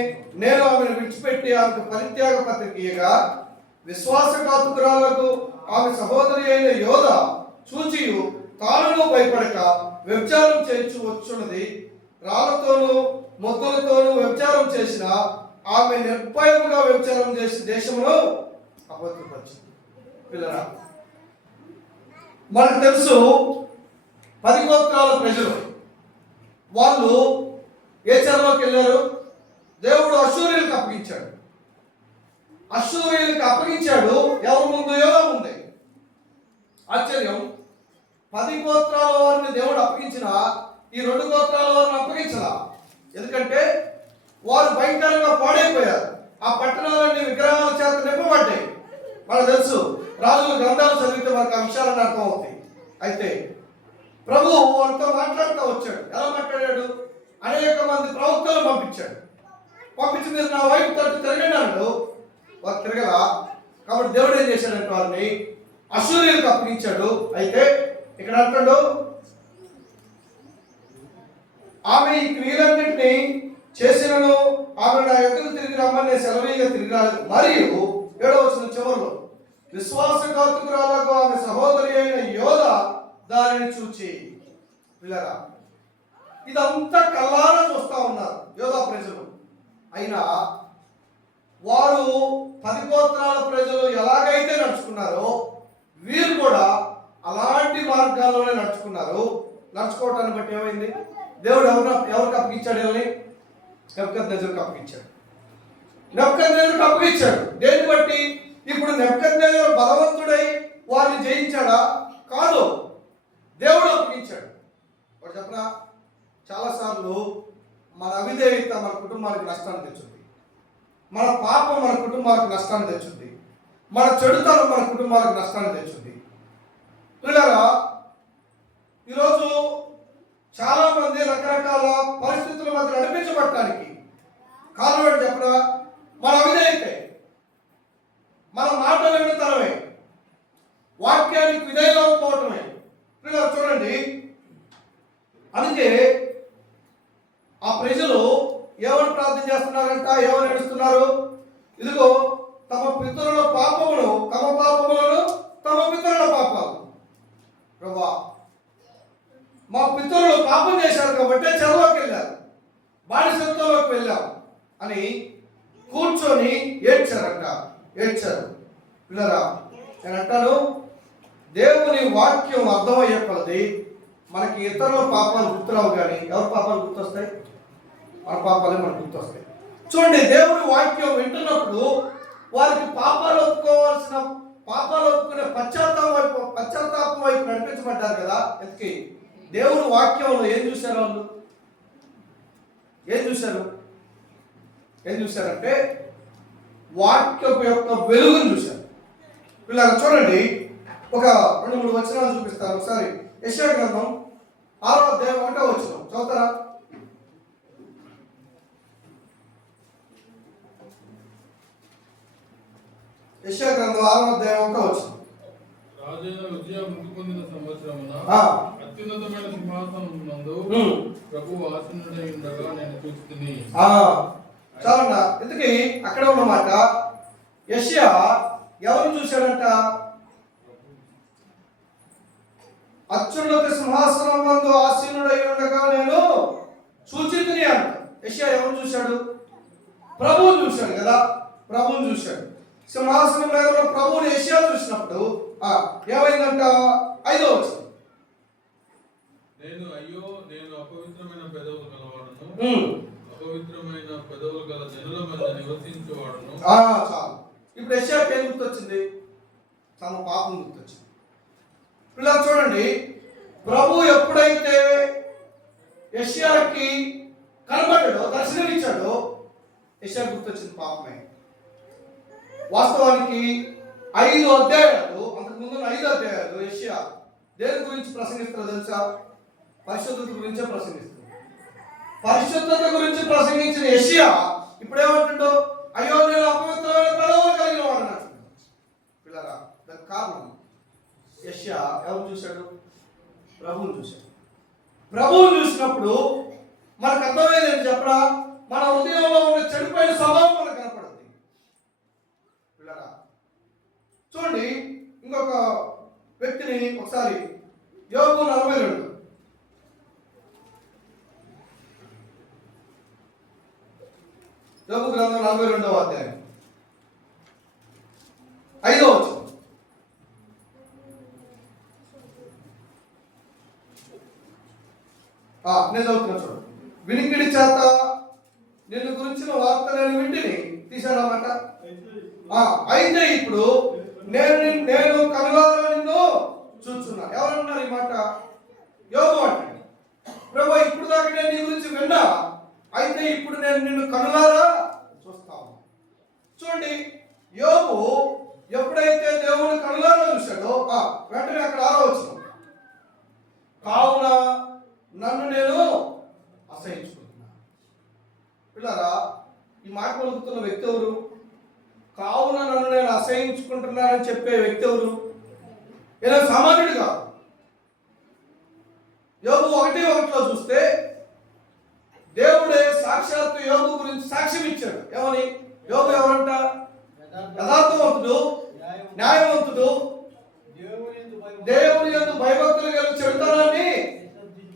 నేను ఆమెను విడిచిపెట్టి ఆమెకు పరిత్యాగ పత్రిక ఇయ్యగా, విశ్వాసఘాతుకురాలకు ఆమె సహోదరి అయిన యోధ చూచియు తానును భయపడక వ్యభిచారం చేయించు వచ్చున్నది. రాళ్లతోనూ మొక్కలతోనూ వ్యభిచారం చేసిన ఆమె నిర్భయముగా వ్యభిచారం చేసి దేశంలో అపవిత్రపరిచింది. పిల్లరా, మనకు తెలుసు 10 గోత్రాల ప్రజలు వాళ్ళు ఏ చెరలోకి వెళ్ళారు? దేవుడు అష్షూరీయులకు అప్పగించాడు. ఎవరి ముందు? యోధా ముందే. ఆశ్చర్యం, 10 గోత్రాల వారిని దేవుడు అప్పగించిన ఈ 2 గోత్రాల వారిని అప్పగించలా. ఎందుకంటే వారు భయంకరంగా పాడైపోయారు. ఆ పట్టణాలన్నీ విగ్రహాల చేత నింపబడ్డాయి. మనకు తెలుసు, రాజుల గ్రంథాలు చదివితే మనకు ఆ విషయాలను అర్థం అవుతాయి. అయితే ప్రభు వారితో మాట్లాడుతూ వచ్చాడు. ఎలా మాట్లాడాడు? అనేక మంది ప్రవక్తలు పంపించి మీరు నా వైపు తట్టు తిరగండి అన్నాడు. వారు తిరగలా. కాబట్టి దేవుడు ఏం చేశాడంటే వారిని అష్షూరీయులకు అప్పగించాడు. అయితే ఇక్కడ అంటాడు, ఆమె ఈ క్రియలన్నింటినీ చేసినను ఆమె నా ఎదురు తిరిగి రమ్మని సెలవీగా తిరిగి రాలేదు. మరియు 7వ వచనం చివరిలో విశ్వాసఘాతుకురాలకు ఆమె సహోదరి అయిన యోధ దానిని చూచి. పిల్లరా, ఇదంతా కళ్ళారా చూస్తా ఉన్నారు యోధా ప్రజలు. అయినా వారు 10 గోత్రాల ప్రజలు ఎలాగైతే నడుచుకున్నారో వీరు కూడా అలాంటి మార్గాల్లోనే నడుచుకున్నారు. నడుచుకోవటాన్ని బట్టి ఏమైంది? దేవుడు ఎవరికి అప్పగించాడు? వీళ్ళని నెబుకద్నెజరుకు అప్పగించాడు. నెబుకద్నెజరుకు అప్పగించాడు. దేన్ని బట్టి? ఇప్పుడు నెబుకద్నెజరు బలవంతుడై వారిని జయించాడా? కాదు, దేవుడు అప్పగించాడు. వాడు చెప్పనా, చాలాసార్లు మన అవిధేయత మన కుటుంబానికి నష్టాన్ని తెచ్చుంది, మన పాపం మన కుటుంబాలకు నష్టాన్ని తెచ్చుంది, మన చెడుతనం మన కుటుంబాలకు నష్టాన్ని తెచ్చుంది. పిల్లరా, ఈరోజు చాలా మంది రకరకాల పరిస్థితుల మధ్య నడిపించబడటానికి కారణం ఏంటి చెప్పరా? మన అవిధేయతే, మన మాట వినతనమే, వాక్యానికి విధేయకపోవటమే. పిల్లలు చూడండి, అందుకే ఆ ప్రజలు ఏమని ప్రార్థన చేస్తున్నారంట, ఏమని నడుస్తున్నారు? ఇదిగో తమ పితరుల పాపమును, తమ పాపములను తమ పితరుల పాపాలు. ప్రభా, మా పితరులు పాపం చేశారు కాబట్టి చెరలోకి వెళ్ళారు, బానిసత్వంలోకి వెళ్ళాం అని కూర్చొని ఏడ్చారంట, ఏడ్చారు. పిల్లరా, నేను అంటాను, దేవుని వాక్యం అర్థమయ్యే కొలది మనకి ఇతరుల పాపాలు గుర్తురావు, కానీ ఎవరి పాపాలు గుర్తొస్తాయి? మన పాపాలే మనకు గుర్తొస్తాయి. చూడండి, దేవుని వాక్యం వింటున్నప్పుడు వారికి పాపాలు ఒప్పుకునే పశ్చాత్తాపం వైపు నడిపించబడ్డారు కదా. ఎందుకు? దేవుని వాక్యంలో ఏం చూశారు వాళ్ళు? ఏం చూశారంటే వాక్యం యొక్క వెలుగును చూశారు. పిల్లలు చూడండి, ఒక 2-3 వచనాలు చూపిస్తారు. ఒకసారి యెషయా గ్రంథం 6వ అధ్యాయం 1వ వచనం చదువుతారా? యెషయా గ్రంథం 6వ అధ్యాయం 1వ వచనం. రాజైన ఉజ్జియా మృతి పొందిన సంవత్సరమున అత్యున్నతమైన సింహాసనమునందు ప్రభువు ఆసీనుడై ఉండగా నేను చూస్తుని. చాలంట. ఇంతకీ అక్కడ ఉన్నమాట, యెషయా ఎవరు చూశాడంట? అత్యున్నత సింహాసనం నందు ఆసీనుడై ఉండగా నేను చూచితిని అంట. యెషయా ఎవరు చూశాడు? ప్రభువుని చూశాడు కదా, ప్రభువుని చూశాడు. సింహాసనం మీద ఉన్న ప్రభువుని యెషయా చూసినప్పుడు ఏమైందంట? 5వ వచనం, నేను అపవిత్రమైన పెదవులు గలవాడును, అపవిత్రమైన పెదవులు గల జనుల మధ్య నివసించేవాడును. చాలు. ఇప్పుడు యెషయాకి ఏం గుర్తొచ్చింది? తమ పాపం గుర్తొచ్చింది. పిల్లలు చూడండి, ప్రభు ఎప్పుడైతే యెషయాకి కనబడ్డాడో, దర్శనమిచ్చాడో, యెషయా గుర్తొచ్చింది పాపమే. వాస్తవానికి 5 అధ్యాయాలు, అంతకుముందు 5 అధ్యాయాలు యెషయా దేని గురించి ప్రసంగిస్తారో తెలుసా? పరిశుద్ధత గురించే ప్రసంగిస్తారు. పరిశుద్ధత గురించి ప్రసంగించిన యెషయా ఇప్పుడు ఏమంటుండో, అయ్యో నేను అపవిత్రమైన పెదవులు కలిగిన వాడు అంటున్నాడు. పిల్లరా, దానికి కారణం యెషయా ఎవరు చూశాడు? ప్రభువుని చూశాడు. ప్రభువుని చూసినప్పుడు మనకు అర్థమయ్యేది ఏంటి చెప్పరా? మన హృదయంలో ఉన్న చెడిపోయిన స్వభావం మనకు కనపడుతుంది. పిల్లరా, చూడండి, ఇంకొక వ్యక్తిని ఒకసారి, యోబు 42, యోబు గ్రంథం 42వ అధ్యాయం 5వ వచనం. నేను చదువుతున్నా చూడండి. వినికిడి చేత నిన్ను గురించిన వార్త నేను వింటిని. తీశాడన్నమాట. అయితే ఇప్పుడు నేను కనులారా నిన్ను చూస్తున్నాను. ఎవరన్నారు ఈ మాట? యోబు అంటాడు, ప్రభు ఇప్పుడు దాకా నేను నీ గురించి విన్నా, అయితే ఇప్పుడు నేను నిన్ను కనులారా చూస్తాను. చూడండి, యోబు ఎప్పుడైతే దేవుని కనులారా చూశాడో వెంటనే అక్కడ 6వ వచనం, కావున నన్ను నేను అసహించుకుంటున్నా. పిల్లరా, ఈ మాట పలుకుతున్న వ్యక్తి ఎవరు? కావున నన్ను నేను అసహించుకుంటున్నానని చెప్పే వ్యక్తి ఎవరు? ఏదో సామాన్యుడు కాదు. యోబు 1:1లో చూస్తే దేవుడే సాక్షాత్తు యోబు గురించి సాక్ష్యం ఇచ్చాడు. ఏమని? యోబు ఎవరంట? యథార్థవంతుడు, న్యాయవంతుడు, దేవుని యందు భయభక్తులు కలిగి చెడుతనాన్ని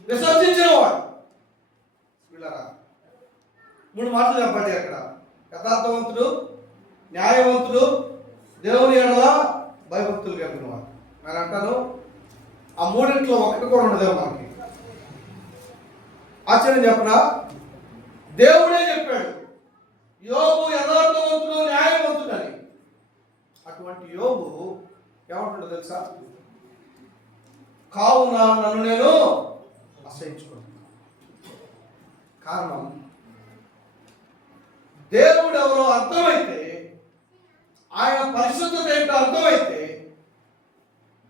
విసర్జించిన వాడు. ఉంటాయి అక్కడ. యథార్థవంతుడు, న్యాయవంతుడు, దేవుని ఎడల భయభక్తులు కలిగిన వారు. నేను అంటాను ఆ మూడింట్లో ఒకటి కూడా ఉండదు మనకి. ఆశ్చర్యం చెప్పనా, దేవుడే చెప్పాడు యోబు యథార్థవంతుడు, న్యాయవంతుడు అని. అటువంటి యోబు ఏమంటుండో తెలుసా? కావున నన్ను నేను అసహించుకున్నాను. కారణం దేవుడు ఎవరో అర్థమైతే, ఆయన పరిశుద్ధత ఏంటో అర్థమైతే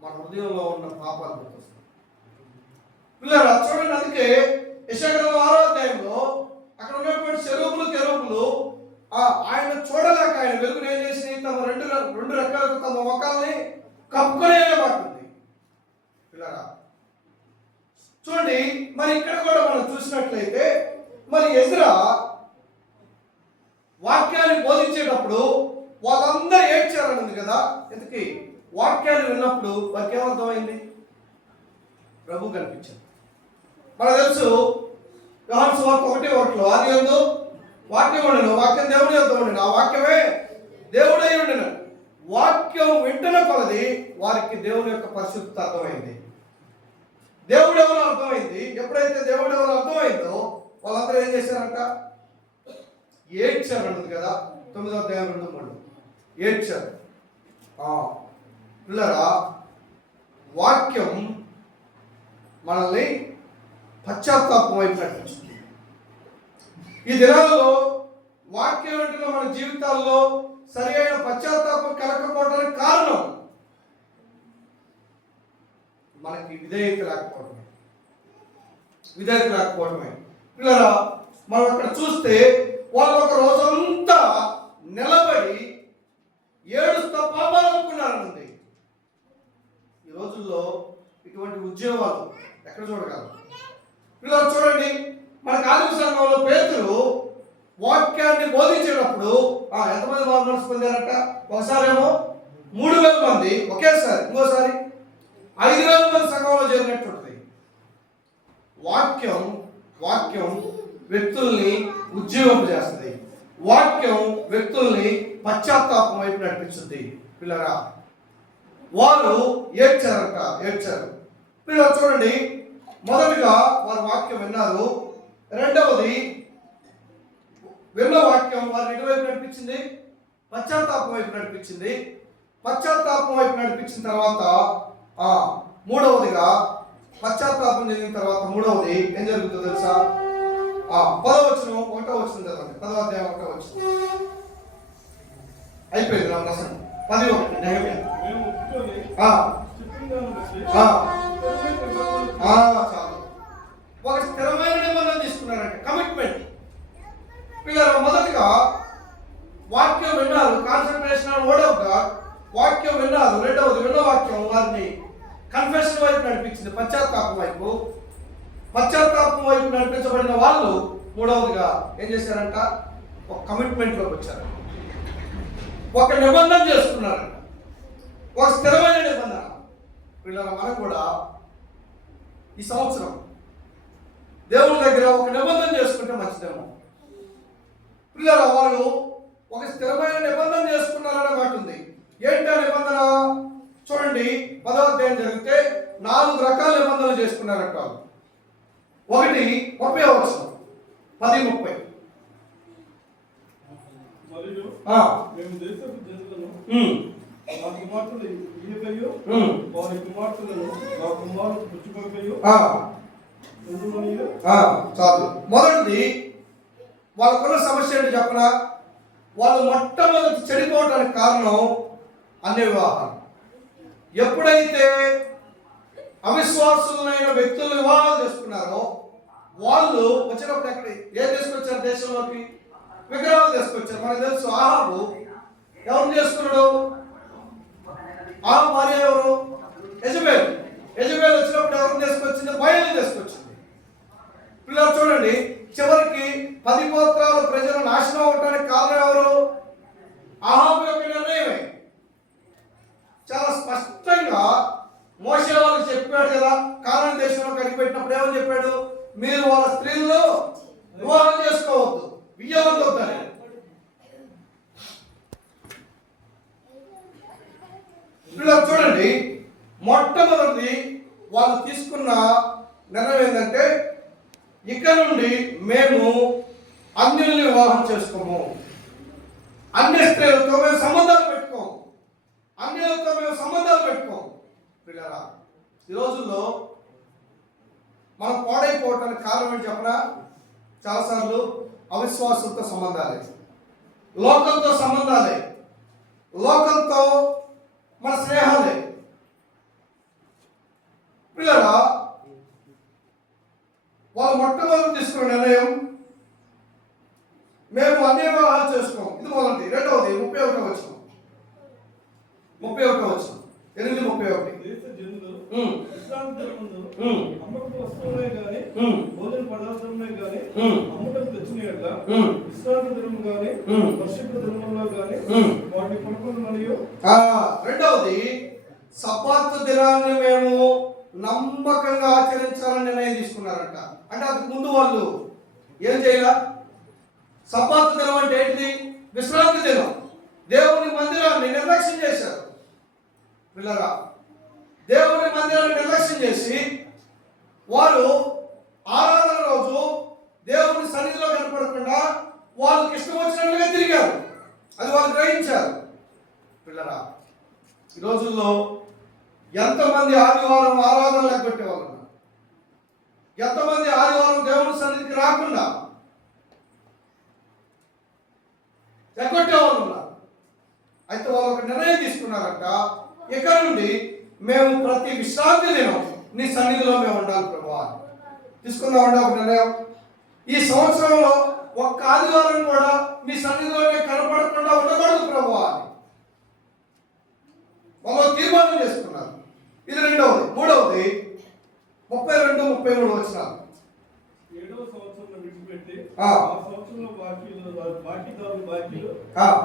మన హృదయంలో ఉన్న పాపాలు గుర్తొస్తాయి. పిల్లలు చూడండి, అందుకే యెషయా 6వ అధ్యాయంలో అక్కడ ఉన్నటువంటి కెరూబులు ఆయన చూడలేక ఆయన వెలుగును ఏం చేసి తమ రెండు రెక్కలతో తమ ముఖాలని కప్పుకొనే పడుతుంది. పిల్లరా చూడండి, మరి ఇక్కడ కూడా మనం చూసినట్లయితే మరి ఎజ్రా వాక్యాన్ని బోధించేటప్పుడు వాళ్ళందరూ ఏడ్చారని ఉంది కదా. ఎందుకు? వాక్యాన్ని విన్నప్పుడు వారికి ఏమర్థమైంది? ప్రభు కనిపించారు. మనకు తెలుసు యోహాను సువార్త 1:1 ఆదియందు వాక్యం ఉండెను, వాక్యం దేవుని యొద్ద ఉండెను, ఆ వాక్యమే దేవుడై ఉండెను. వాక్యం వింటున్న కొలది వారికి దేవుని యొక్క పరిశుద్ధత అర్థమైంది, దేవుడు ఎవరో అర్థమైంది. ఎప్పుడైతే దేవుడు ఎవరో అర్థమైందో వాళ్ళందరూ ఏం చేశారంట? ఏడ్చారు అంటుంది కదా. 9వ అధ్యాయం 2-3 ఏడ్చారు. పిల్లరా, వాక్యం మనల్ని పశ్చాత్తాపం వైపు నడిపిస్తుంది. ఈ దినాల్లో వాక్యం వెంటనే మన జీవితాల్లో సరి అయిన పశ్చాత్తాపం కలగకపోవడానికి కారణం మనకి విధేయత లేకపోవడమే. పిల్లరా, మనం అక్కడ చూస్తే వాళ్ళు ఒక రోజంతా నిలబడి ఏడుస్తా పాపాలు అనుకున్నారనుంది. ఈ రోజుల్లో ఇటువంటి ఉద్యోగాలు ఎక్కడ చూడగలరు? పిల్లలు చూడండి, మన ఆదిమ సంఘంలో పేతురు వాక్యాన్ని బోధించేటప్పుడు ఎంతమంది బాగా మనసు పొందారట? ఒకసారేమో 3,000 మంది ఒకేసారి, ఇంకోసారి 5,000 మంది సంఘంలో చేరినట్టుంటుంది. వాక్యం వ్యక్తుల్ని ఉజ్జీవింపజేస్తుంది. వాక్యం వ్యక్తుల్ని పశ్చాత్తాపం వైపు నడిపిస్తుంది. పిల్లరా, వారు ఏడ్చారు. పిల్లలు చూడండి, మొదటిగా వారు వాక్యం విన్నారు. రెండవది, విన్న వాక్యం వారిని ఎటువైపు నడిపించింది? పశ్చాత్తాపం వైపు నడిపించింది. పశ్చాత్తాపం వైపు నడిపించిన తర్వాత మూడవదిగా పశ్చాత్తాపం చెందిన తర్వాత మూడవది ఏం జరుగుతుందో తెలుసా? 10వ వచనం 1వ వచనం చదవండి. 10వ అధ్యాయం 1వ వచనం అయిపోయింది నా ప్రశ్న. 10:1 నెహెమ్యా. చాలు. ఒక స్థిరమైన నిబంధన తీసుకున్నారంటే కమిట్మెంట్. పిల్లలు మొదటిగా వాక్యం విన్నారు, కాన్సన్ట్రేషన్ వర్డ్ ఆఫ్ గాడ్. వాక్యం విన్నారు. రెండవది, విన్న వాక్యం వారిని కన్ఫెషన్ వైపు నడిపించింది, పశ్చాత్తాపం వైపు నడిపించబడిన వాళ్ళు మూడవదిగా ఏం చేశారంట? ఒక కమిట్మెంట్లోకి వచ్చారు, ఒక నిబంధన చేసుకున్నారంట, ఒక స్థిరమైన నిబంధన. పిల్లల మనం కూడా ఈ సంవత్సరం దేవుని దగ్గర ఒక నిబంధన చేసుకుంటే మంచిదేమో. పిల్లల వాళ్ళు ఒక స్థిరమైన నిబంధన చేసుకున్నారనే మాట ఉంది. ఏంటి ఆ నిబంధన? చూడండి, 10వ అధ్యాయం జరిగితే 4 రకాల నిబంధనలు చేసుకున్నారంట. ఒకటి 30వ వచనం, 10:30. మేము దేశపు జనులను నా కుమార్తెలు ఈయకయో వారి కుమార్తెలను నా కుమారుడు పుచ్చుకోకయో చాలు. మొదటిది వాళ్ళకున్న సమస్య ఏంటి చెప్పనా? వాళ్ళు మొట్టమొదటి చెడిపోవడానికి కారణం అన్య వివాహం. ఎప్పుడైతే అవిశ్వాసులైన వ్యక్తులు వివాహాలు చేసుకున్నారో వాళ్ళు వచ్చినప్పుడు ఎక్కడ ఏం తీసుకొచ్చారు? దేశంలోకి విగ్రహాలు తీసుకొచ్చారు. మనకు తెలుసు ఆహాబు ఎవరు చేసుకున్నాడు? ఆహాబు భార్య ఎవరు? యెజబెల్ వచ్చినప్పుడు ఎవరు తీసుకొచ్చింది? బయలు తీసుకొచ్చింది. పిల్లలు చూడండి, చివరికి 10 గోత్రాల ప్రజలు నాశనం అవడానికి కారణం ఎవరు? ఆహాబు యొక్క నిర్ణయమే. చాలా స్పష్టంగా మోషే వాళ్ళకి చెప్పాడు కదా, కానాను దేశంలో కనిపెట్టినప్పుడు ఏమని చెప్పాడు? మీరు వాళ్ళ స్త్రీలను వివాహం చేసుకోవద్దు, వియ్యవద్దని. ఇలా చూడండి, మొట్టమొదటి వాళ్ళు తీసుకున్న నిర్ణయం ఏంటంటే ఇక నుండి మేము అన్యుల్ని వివాహం చేసుకోము, అన్య స్త్రీలతో మేము సంబంధాలు పెట్టుకోము, అన్యులతో మేము సంబంధాలు పెట్టుకోము. పిల్లరా, ఈ రోజుల్లో మనం పాడైపోవటానికి కారణం ఏంటి చెప్పరా? చాలాసార్లు అవిశ్వాసంతో సంబంధాలే, లోకంతో సంబంధాలే, లోకంతో మన స్నేహాలే. పిల్లరా, వాళ్ళు మొట్టమొదటి తీసుకున్న నిర్ణయం మేము అన్ని వివాహాలు చేసుకోం. ఇది మొదటి. రెండవది 31వ వచనం, 8 దేశ జనులు విశ్రాంతి దినమందు అమ్మకపు వస్తువులే గాని భోజన పదార్థములే గాని అమ్మకం తెచ్చిన యెడల విశ్రాంతి దినము గాని వర్షిక దినములో గాని వాటిని కొనుక్కొని మరియు రెండవది సబ్బాతు దినాన్ని మేము నమ్మకంగా ఆచరించాలని నిర్ణయం తీసుకున్నారంట. అంటే అందుకు ముందు వాళ్ళు ఏం చేయాల? సబ్బాతు దినం అంటే ఏంటిది? విశ్రాంతి దినం. దేవుని మందిరాన్ని నిర్లక్ష్యం చేశారు. పిల్లరా, దేవుని మందిరాన్ని నిర్లక్ష్యం చేసి వారు ఆరాధన రోజు దేవుని సన్నిధిలో కనపడకుండా వాళ్ళకి ఇష్టం వచ్చినట్లుగా తిరిగారు. అది వాళ్ళు గ్రహించారు. పిల్లరా, ఈ రోజుల్లో ఎంతమంది ఆదివారం ఆరాధన లేకొట్టే వాళ్ళు ఉన్నారు? ఎంతమంది ఆదివారం దేవుని సన్నిధికి రాకుండా ఎగ్గొట్టే వాళ్ళు ఉన్నారు? అయితే వాళ్ళు ఒక నిర్ణయం తీసుకున్నారంట, ఇక నుండి మేము ప్రతి విశ్రాంతి దినం నీ సన్నిధిలో మేము ఉండాలి ప్రభువా. తీసుకుందామంటే ఒక నిర్ణయం. ఈ సంవత్సరంలో ఒక్క ఆదివారం కూడా నీ సన్నిధిలోనే కనపడకుండా ఉండకూడదు ప్రభువా. వాళ్ళు తీర్మానం చేసుకున్నారు. ఇది రెండవది. మూడవది 32, 33 వచనాలు. 7వ సంవత్సరంలో విడిచిపెట్టి ఆ సంవత్సరంలో బాకీదారులు బాకీలు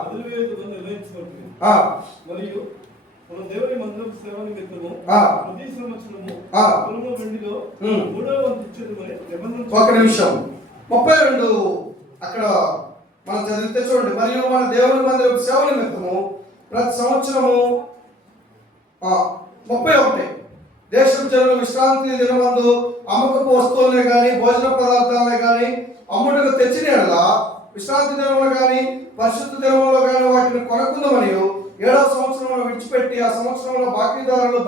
వదిలివేయుటకు నిర్ణయించుకుంటుంది. మరియు మన దేవుని మందిరం సేవ నిమిత్తము ప్రతి సంవత్సరము పొలము వెండిలో 3వ వంతు ఇచ్చేది నిబంధన. ఒక నిమిషం. 32 అక్కడ మనం చదివితే చూడండి. మరియు మన దేవుని మందిరం సేవ నిమిత్తము ప్రతి సంవత్సరము 31 దేశం జనులు విశ్రాంతి దినమందు అమ్మకపు వస్తువులనే కానీ భోజన పదార్థాలనే కానీ అమ్ముటకు తెచ్చిన యెడల విశ్రాంతి దినంలో కానీ పరిశుద్ధ దినంలో కానీ వాటిని కొనుక్కుందామనియు 7వ సంవత్సరంలో విడిచిపెట్టి ఆ సంవత్సరంలో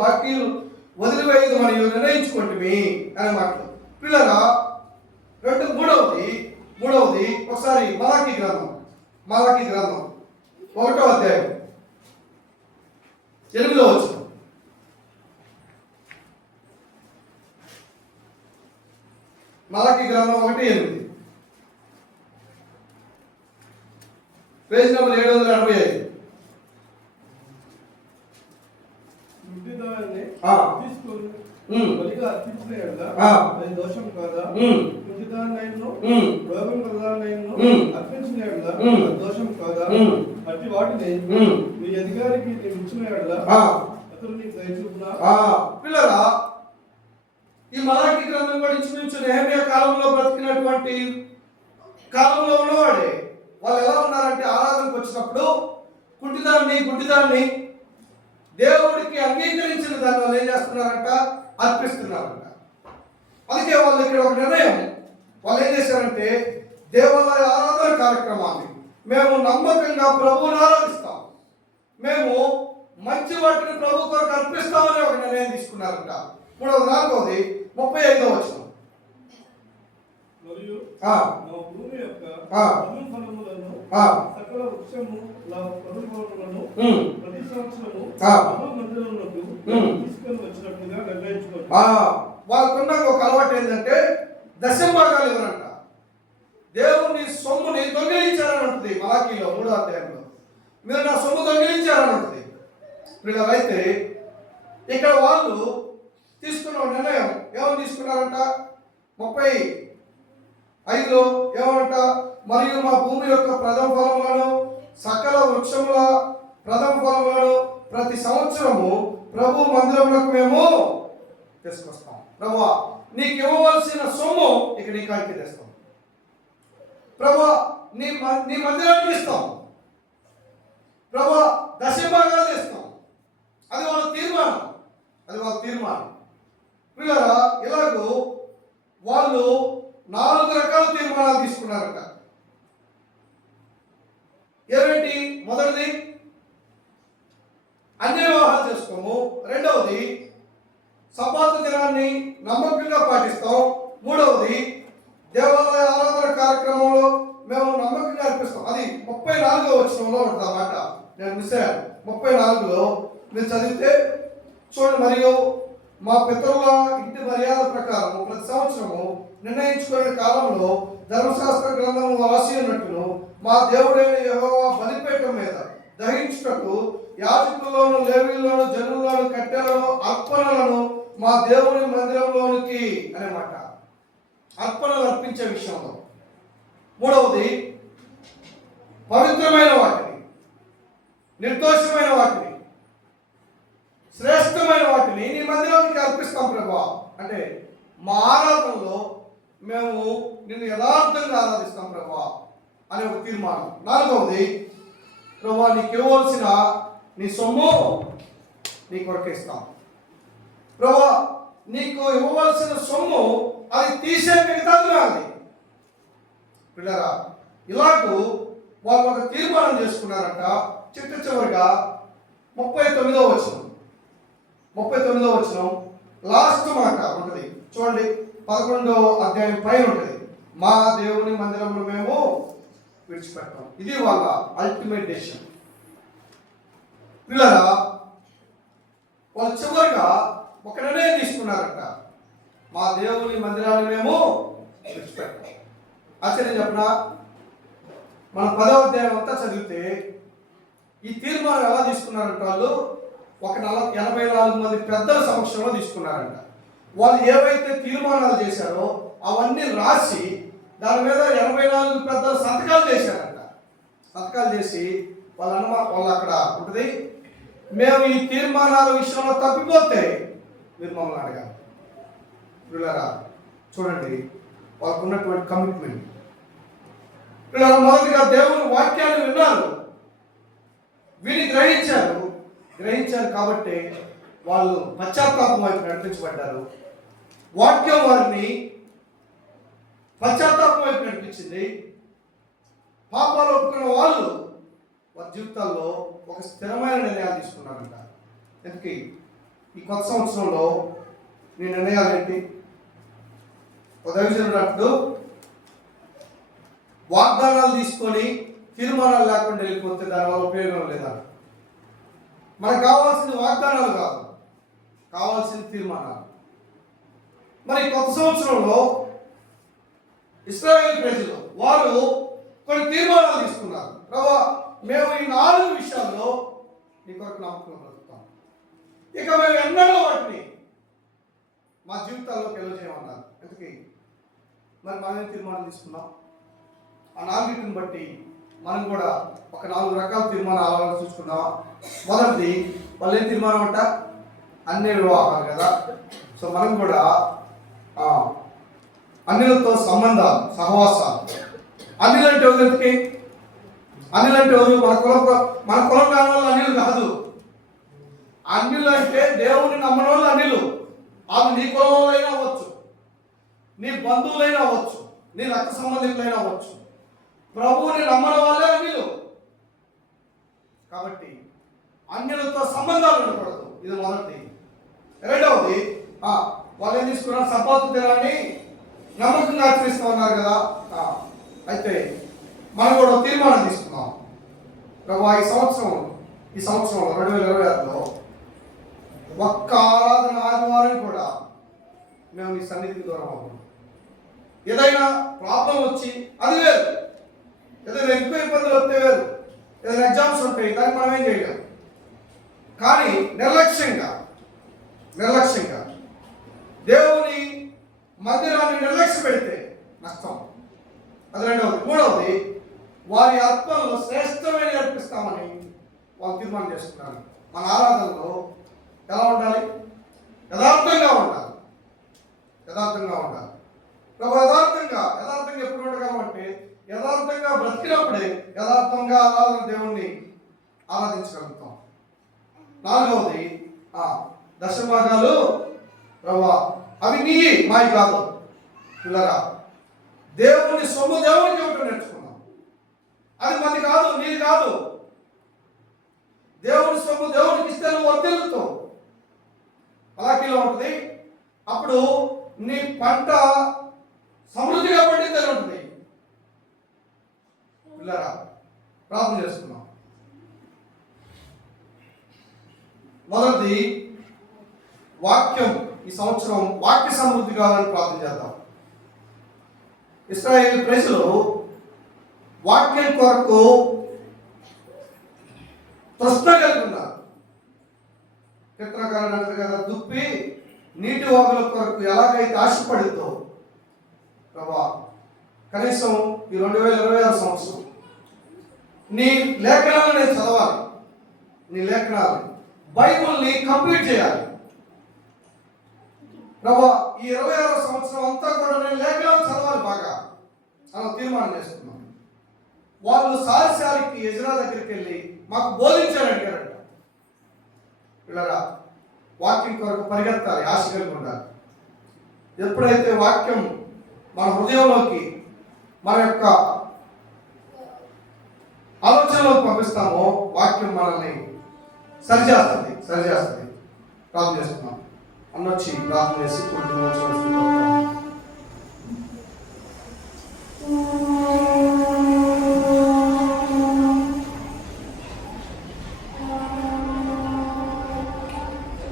బాకీలు వదిలివేయదు మరియు నిర్ణయించుకుంటుమి అని మాటలు. పిల్లరా, మూడవది ఒకసారి మలాకీ గ్రంథం 1వ అధ్యాయం 8వ వచనం. మలాకీ గ్రంథం 1:8, పేజ్ నెంబర్ 785. గుడ్డిదాన్ని తీసుకొని బలిగా అర్పించిన యెడల అది దోషం కాదా? గుడ్డిదాన్నైను రోగం కలదాన్నైను అర్పించిన యెడల అది దోషం కాదా? అట్టి వాటిని నీ అధికారికి నీవు ఇచ్చిన యెడల అతడు నీకు దయచూపునా? పిల్లరా, ఈ మలాకీ గ్రంథం కూడా ఇంచుమించు నెహెమ్యా కాలంలో బ్రతికినటువంటి కాలంలో ఉన్నవాడే. వాళ్ళు ఎలా ఉన్నారంటే ఆరాధనకు వచ్చినప్పుడు గుడ్డిదాన్ని దేవుడికి అంగీకరించిన దాన్ని వాళ్ళు ఏం చేస్తున్నారంట? అర్పిస్తున్నారంట. అందుకే వాళ్ళు ఇక్కడ ఒక నిర్ణయం వాళ్ళు ఏం చేశారంటే దేవాలయ ఆరాధన కార్యక్రమాన్ని మేము నమ్మకంగా ప్రభువుని ఆరాధిస్తాం, మేము మంచి వాటిని ప్రభు కొరకు అర్పిస్తామని ఒక నిర్ణయం తీసుకున్నారంట. 4వది 35వ వచనం. మరియు మా భూమి యొక్క ఫలములను సకల వృక్షముల ఫలములను ప్రతి సంవత్సరము మందిరములకు తీసుకొని వచ్చినట్లుగా నిర్ణయించుకోండి. వాళ్ళకున్న ఒక అలవాటు ఏంటంటే దశంభాగాలు ఇవ్వరంట. దేవుని సొమ్ముని దొంగిలించారని ఉంటుంది మలాకీలో 3వ అధ్యాయంలో. మీరు నా సొమ్ము దొంగిలించారని ఉంటుంది. వీళ్ళైతే ఇక్కడ వాళ్ళు తీసుకున్న నిర్ణయం ఏమని తీసుకున్నారంట? 35లో ఏమంట? మరియు మా భూమి యొక్క ప్రథమ ఫలములను సకల వృక్షముల ప్రథమ ఫలములను ప్రతి సంవత్సరము ప్రభు మందిరములకు మేము తీసుకొస్తాం. ప్రభువా, నీకు ఇవ్వవలసిన సొమ్ము ఇక్కడ నీ కాడికి తెస్తాం. ప్రభువా, నీ మందిరానికి ఇస్తాం. ప్రభు దశభాగాలు ఇస్తాం. అది వాళ్ళ తీర్మానం, అది వాళ్ళ తీర్మానం. పిల్లరా, ఇలాగూ వాళ్ళు 4 రకాల తీర్మానాలు తీసుకున్నారట. ఏమిటి? మొదటిది అన్ని వివాహాలు చేసుకోము. రెండవది సబ్బాతు దినాన్ని నమ్మకంగా పాటిస్తాం. మూడవది దేవాలయ ఆరాధన కార్యక్రమంలో మేము నమ్మకంగా అర్పిస్తాం. అది 34వ వచనంలో ఉంటుంది అన్నమాట. నేను మిస్ అయ్యాను. 34లో మీరు చదివితే చూడండి. మరియు మా పితరుల ఇంటి మర్యాద ప్రకారం ప్రతి సంవత్సరము నిర్ణయించుకునే కాలంలో ధర్మశాస్త్ర గ్రంథము రాసి ఉన్నట్టును మా దేవుడైన యెహోవా బలిపీఠం మీద దహించుటకు యాజకుల్లోను లేవీల్లోను జనుల్లోను కట్టెలను అర్పణలను మా దేవుని మందిరంలోనికి అనేమాట. అర్పణలు అర్పించే విషయంలో. మూడవది పవిత్రమైన వాటిని, నిర్దోషమైన వాటిని, శ్రేష్టమైన వాటిని నీ మందిరానికి అర్పిస్తాం ప్రభువా. అంటే మా ఆరాధనలో మేము నిన్ను యథార్థంగా ఆరాధిస్తాం ప్రభువా అనే ఒక తీర్మానం. నాలుగవది, ప్రభువా నీకు ఇవ్వవలసిన నీ సొమ్ము నీ కొరకే ఇస్తాం. ప్రభువా నీకు ఇవ్వవలసిన సొమ్ము అది తీసే మిగతాది నాది. పిల్లరా, ఇలాగూ వాళ్ళు ఒక తీర్మానం చేసుకున్నారంట. చివరిగా 39వ వచనం లాస్ట్ మాట ఉంటుంది చూడండి. 11వ అధ్యాయం పైన ఉంటుంది. మా దేవుని మందిరంలో మేము విడిచిపెడతాం. ఇది వాళ్ళ అల్టిమేట్ డెసిషన్. పిల్లరా, వాళ్ళు చివరిగా ఒక నిర్ణయం తీసుకున్నారంట. మా దేవుని మందిరాన్ని మేము విడిచిపెడతాం. ఆశ్చర్యం చెప్పనా? మన 10వ అధ్యాయం అంతా చదివితే ఈ తీర్మానం ఎలా తీసుకున్నారంట? వాళ్ళు ఒక 84 మంది పెద్దల సమక్షంలో తీసుకున్నారంట. వాళ్ళు ఏవైతే తీర్మానాలు చేశారో అవన్నీ రాసి దాని మీద 84 పెద్దలు సంతకాలు చేశారంట. సంతకాలు చేసి వాళ్ళు అక్కడ ఉంటుంది, మేము ఈ తీర్మానాల విషయంలో తప్పిపోతే మీరు మమ్మల్ని అడగాలి. పిల్లరా చూడండి, వాళ్ళకు ఉన్నటువంటి కమిట్మెంట్. పిల్లలు మొదటిగా దేవుని వాక్యాన్ని విన్నారు, విని గ్రహించారు కాబట్టి వాళ్ళు పశ్చాత్తాపం వైపు నడిపించబడ్డారు. వాక్యం వారిని పశ్చాత్తాపం వైపు నడిపించింది. పాపాలు ఒప్పుకున్న వాళ్ళు వారి జీవితాల్లో ఒక స్థిరమైన నిర్ణయాలు తీసుకున్నారంట. ఎందుకు ఈ కొత్త సంవత్సరంలో నీ నిర్ణయాలు ఏంటి? ఒక దైవజనుడు అంటూ వాగ్దానాలు తీసుకొని తీర్మానాలు లేకుండా వెళ్ళిపోతే దానివల్ల ఉపయోగం లేదా? మనకు కావాల్సింది వాగ్దానాలు కాదు, కావాల్సింది తీర్మానాలు. మరి కొత్త సంవత్సరంలో ఇశ్రాయేలు ప్రజలు వారు కొన్ని తీర్మానాలు తీసుకున్నారు. ప్రభా, మేము ఈ 4 విషయాల్లో నీ కొరకు నమ్మకం బ్రతుకుతాం. ఇక మేము ఎన్నడూ వాటిని మా జీవితాల్లో చేయమన్నారు. ఎందుకు? మరి మనమే తీర్మానం తీసుకున్నాం. ఆ 4ని బట్టి మనం కూడా ఒక 4 రకాల తీర్మానాలు చూసుకున్నాం. మొదటిది వాళ్ళు ఏం తీర్మానం అంట? అన్ని వివాహాలు కదా. సో మనం కూడా అన్యులతో సంబంధాలు, సహవాసాలు. అన్యులంటే ఎవరు? ఎందుకు అన్యులంటే ఎవరు? మన కులం కాని వాళ్ళు అన్యులు కాదు. అన్యులంటే దేవుని నమ్మని వాళ్ళు అన్యులు. వాళ్ళు నీ కులంలోనైనా అవ్వచ్చు, నీ బంధువులైనా అవ్వచ్చు, నీ రక్త సంబంధికులైనా అవ్వచ్చు. ప్రభువుని నమ్మని వాళ్ళే అన్యులు. కాబట్టి అన్యులతో సంబంధాలు ఉండకూడదు. ఇది మొదటిది. రెండవది, వాళ్ళు ఏం తీసుకున్నారు? సబ్బాతు దినాన్ని నమ్మకంగా ఆచరిస్తూ ఉన్నారు కదా. అయితే మనం కూడా తీర్మానం తీసుకున్నాం. ప్రభు ఈ సంవత్సరంలో 2026లో ఒక్క ఆరాధన ఆదివారం కూడా మేము ఈ సన్నిధికి దూరం అవుతాం. ఏదైనా ప్రాబ్లం వచ్చి అది వేరు, ఏదైనా ఎక్కువ ఇబ్బందులు వస్తే వేరు, ఏదైనా ఎగ్జామ్స్ ఉంటాయి, దానికి మనం ఏం చేయలేం. కానీ నిర్లక్ష్యంగా దేవుని మందిరాన్ని నిర్లక్ష్య పెడితే నష్టం. అది రెండవది. మూడవది, వారి ఆత్మలో శ్రేష్టమైన అర్పిస్తామని వాళ్ళు తీర్మానం చేసుకున్నారు. మన ఆరాధనలో ఎలా ఉండాలి? యథార్థంగా ఉండాలి. ప్రభు యథార్థంగా ఎప్పుడు ఉండగలం అంటే యథార్థంగా బ్రతికినప్పుడే యథార్థంగా ఆరాధన దేవుణ్ణి ఆరాధించగలుగుతాం. నాలుగవది దశభాగాలు ప్రభా అవి నీ మాయి కాదు. పిల్లరా, దేవుని సొమ్ము దేవునికి ఇవ్వటం నేర్చుకున్నాం. అది మంది కాదు, నీది కాదు. దేవుని సొమ్ము దేవునికి ఇస్తే నువ్వు వర్ధిల్లుతావు. అలాగే ఉంటుంది. అప్పుడు నీ పంట సమృద్ధిగా పండిందని ఉంటుంది. పిల్లరా, ప్రార్థన చేసుకున్నాం. మొదటిది వాక్యం. ఈ సంవత్సరం వాక్య సమృద్ధి కావాలని ప్రార్థన చేద్దాం. ఇశ్రాయేలు ప్రజలు వాక్యం కొరకు తృష్ణ కలిగి ఉన్నారు. కీర్తనకారుడు అంటారు కదా, దుప్పి నీటి వాగుల కొరకు ఎలాగైతే ఆశపడుతో ప్రభా, కనీసం ఈ 2026 సంవత్సరం నీ లేఖనాలను నేను చదవాలి. నీ లేఖనాలు బైబుల్ని కంప్లీట్ చేయాలి ప్రభా. ఈ 26 సంవత్సరం అంతా కూడా నేను లేఖనాలు చదవాలి బాగా అలా తీర్మానం చేసుకున్నాను. వాళ్ళు సారిసారికి ఎజ్రా దగ్గరికి వెళ్ళి మాకు బోధించాలని అడిగారంట. పిల్లరా, వాక్యం కొరకు పరిగెత్తాలి, ఆశ కలిగి ఉండాలి. ఎప్పుడైతే వాక్యం మన హృదయంలోకి, మన యొక్క ఆలోచనలోకి పంపిస్తామో వాక్యం మనల్ని సరిచేస్తుంది. ప్రార్థన చేస్తున్నాం. అన్నొచ్చి ప్రార్థన చేసి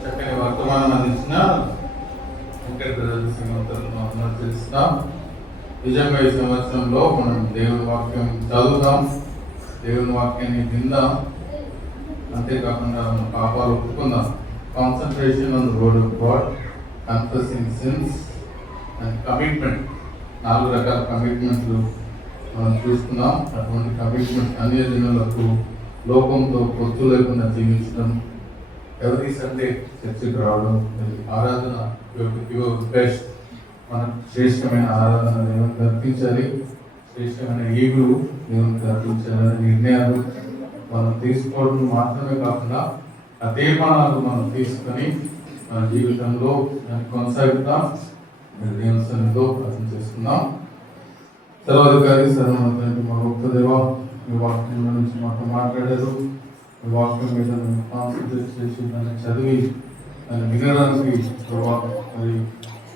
చక్కని వర్తమానం అందించిన తెలుస్తున్నాం. నిజంగా ఈ సంవత్సరంలో మనం దేవుని వాక్యం చదువుదాం, దేవుని వాక్యాన్ని విందాం. అంతేకాకుండా మన పాపాలు ఒప్పుకుందాం. Concentration on the word of God, confessing sins and commitment. 4 రకాల కమిట్మెంట్లు మనం చూస్తున్నాం. అటువంటి కమిట్మెంట్ అన్యజనులకు లోకంతో పొత్తు లేకుండా జీవించడం, ఎవ్రీ సండే చర్చికి రావడం, ఆరాధన బెస్ట్. మనం శ్రేష్టమైన ఆరాధన దేవునికి అర్పించాలి, శ్రేష్టమైన ఈగులు దేవునికి అర్పించాలనే నిర్ణయాలు మనం తీసుకోవడం మాత్రమే కాకుండా ఆ తీర్మానాలు మనం తీసుకొని మన జీవితంలో కొనసాగుతాం. దేవుని సన్నిధిలో ప్రార్థన చేసుకుందాం. సర్వాధికారి సర్వోన్నతుడైన మా గొప్ప దేవా, మీ వాక్యం నుంచి మాతో మాట్లాడారు. మీ వాక్యం మీద కాన్సన్ట్రేట్ చేసి దాన్ని చదివి దాన్ని వినడానికి మరి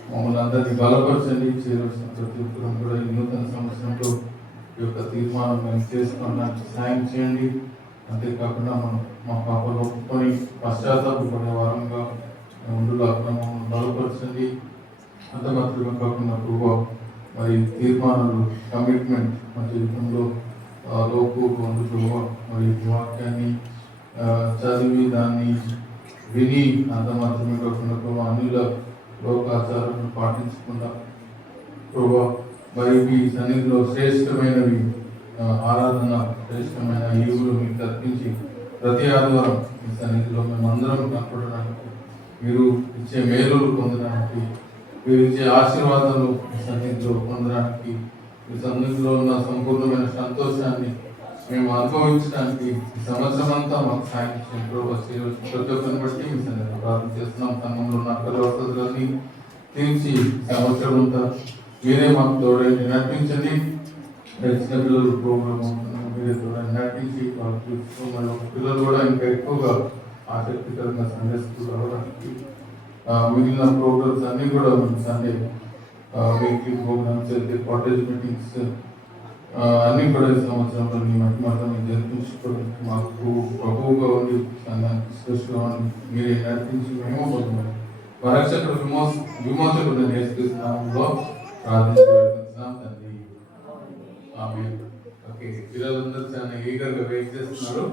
మమ్మల్ని అందరినీ బలపరచండి. చేరవలసిన ప్రతి ఒక్కరం కూడా ఈ నూతన సంవత్సరంలో ఈ యొక్క తీర్మానం మేము చేసుకోవడానికి సాయం చేయండి. అంతేకాకుండా మనం మా పాపలు ఒప్పుకొని పశ్చాత్తాపడే వారంగా ఉండులాగా మమ్మల్ని బలపరచండి. అంత మాత్రమే కాకుండా ప్రభావ మరి తీర్మానాలు, కమిట్మెంట్ మా జీవితంలో లోపు ప్రభావ మరి వాక్యాన్ని చదివి దాన్ని విని అంత మాత్రమే కాకుండా ప్రభావ అన్యుల లోకాచారాలను పాటించకుండా ప్రభావ మరి మీ సన్నిధిలో శ్రేష్టమైనవి ఆరాధన, శ్రేష్టమైన ఈవులు మీకు అర్పించి ప్రతి ఆదివారం మీ సన్నిధిలో మేము అందరం కనపడడానికి, మీరు ఇచ్చే మేలులు పొందడానికి, మీరు ఇచ్చే ఆశీర్వాదాలు మీ సన్నిధిలో పొందడానికి, మీ సన్నిధిలో ఉన్న సంపూర్ణమైన సంతోషాన్ని మేము అనుభవించడానికి ఈ సంవత్సరం అంతా మాకు సాయం చేయండి. ప్రతి ఒక్కరిని బట్టి మీ సన్నిధిలో ప్రార్థన చేస్తున్నాం. సంఘంలో ఉన్న అక్కల వసతులన్నీ తీర్చి సంవత్సరం అంతా మీరే మాకు తోడండి, నడిపించండి. చిన్న పిల్లలు ప్రోగ్రామ్ మీరే తోడండి, నడిపించి వాళ్ళకి పిల్లలు కూడా ఇంకా ఎక్కువగా ఆసక్తికరంగా సండే స్కూల్ అవ్వడానికి, మిగిలిన ప్రోగ్రామ్స్ అన్నీ కూడా సండే వీక్లీ ప్రోగ్రామ్స్ అయితే కాటేజ్ మీటింగ్స్ అన్నీ కూడా ఈ సంవత్సరంలో మీ మహిమతో జరిపించుకోవడానికి మాకు ప్రభువుగా ఉండి సంఘానికి స్పెషల్గా ఉండి మీరే నడిపించి మేము పొందమని పరక్షకుడు విమోచకుడు నేర్చుకున్నాములో ప్రార్థించుకుంటున్నాం తండ్రి. ఆమేన్. ఓకే, పిల్లలందరూ చాలా ఈగర్గా వెయిట్ చేస్తున్నారు.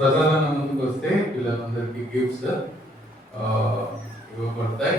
ప్రధానంగా ముందుకు వస్తే పిల్లలందరికీ గిఫ్ట్స్ ఇవ్వబడతాయి.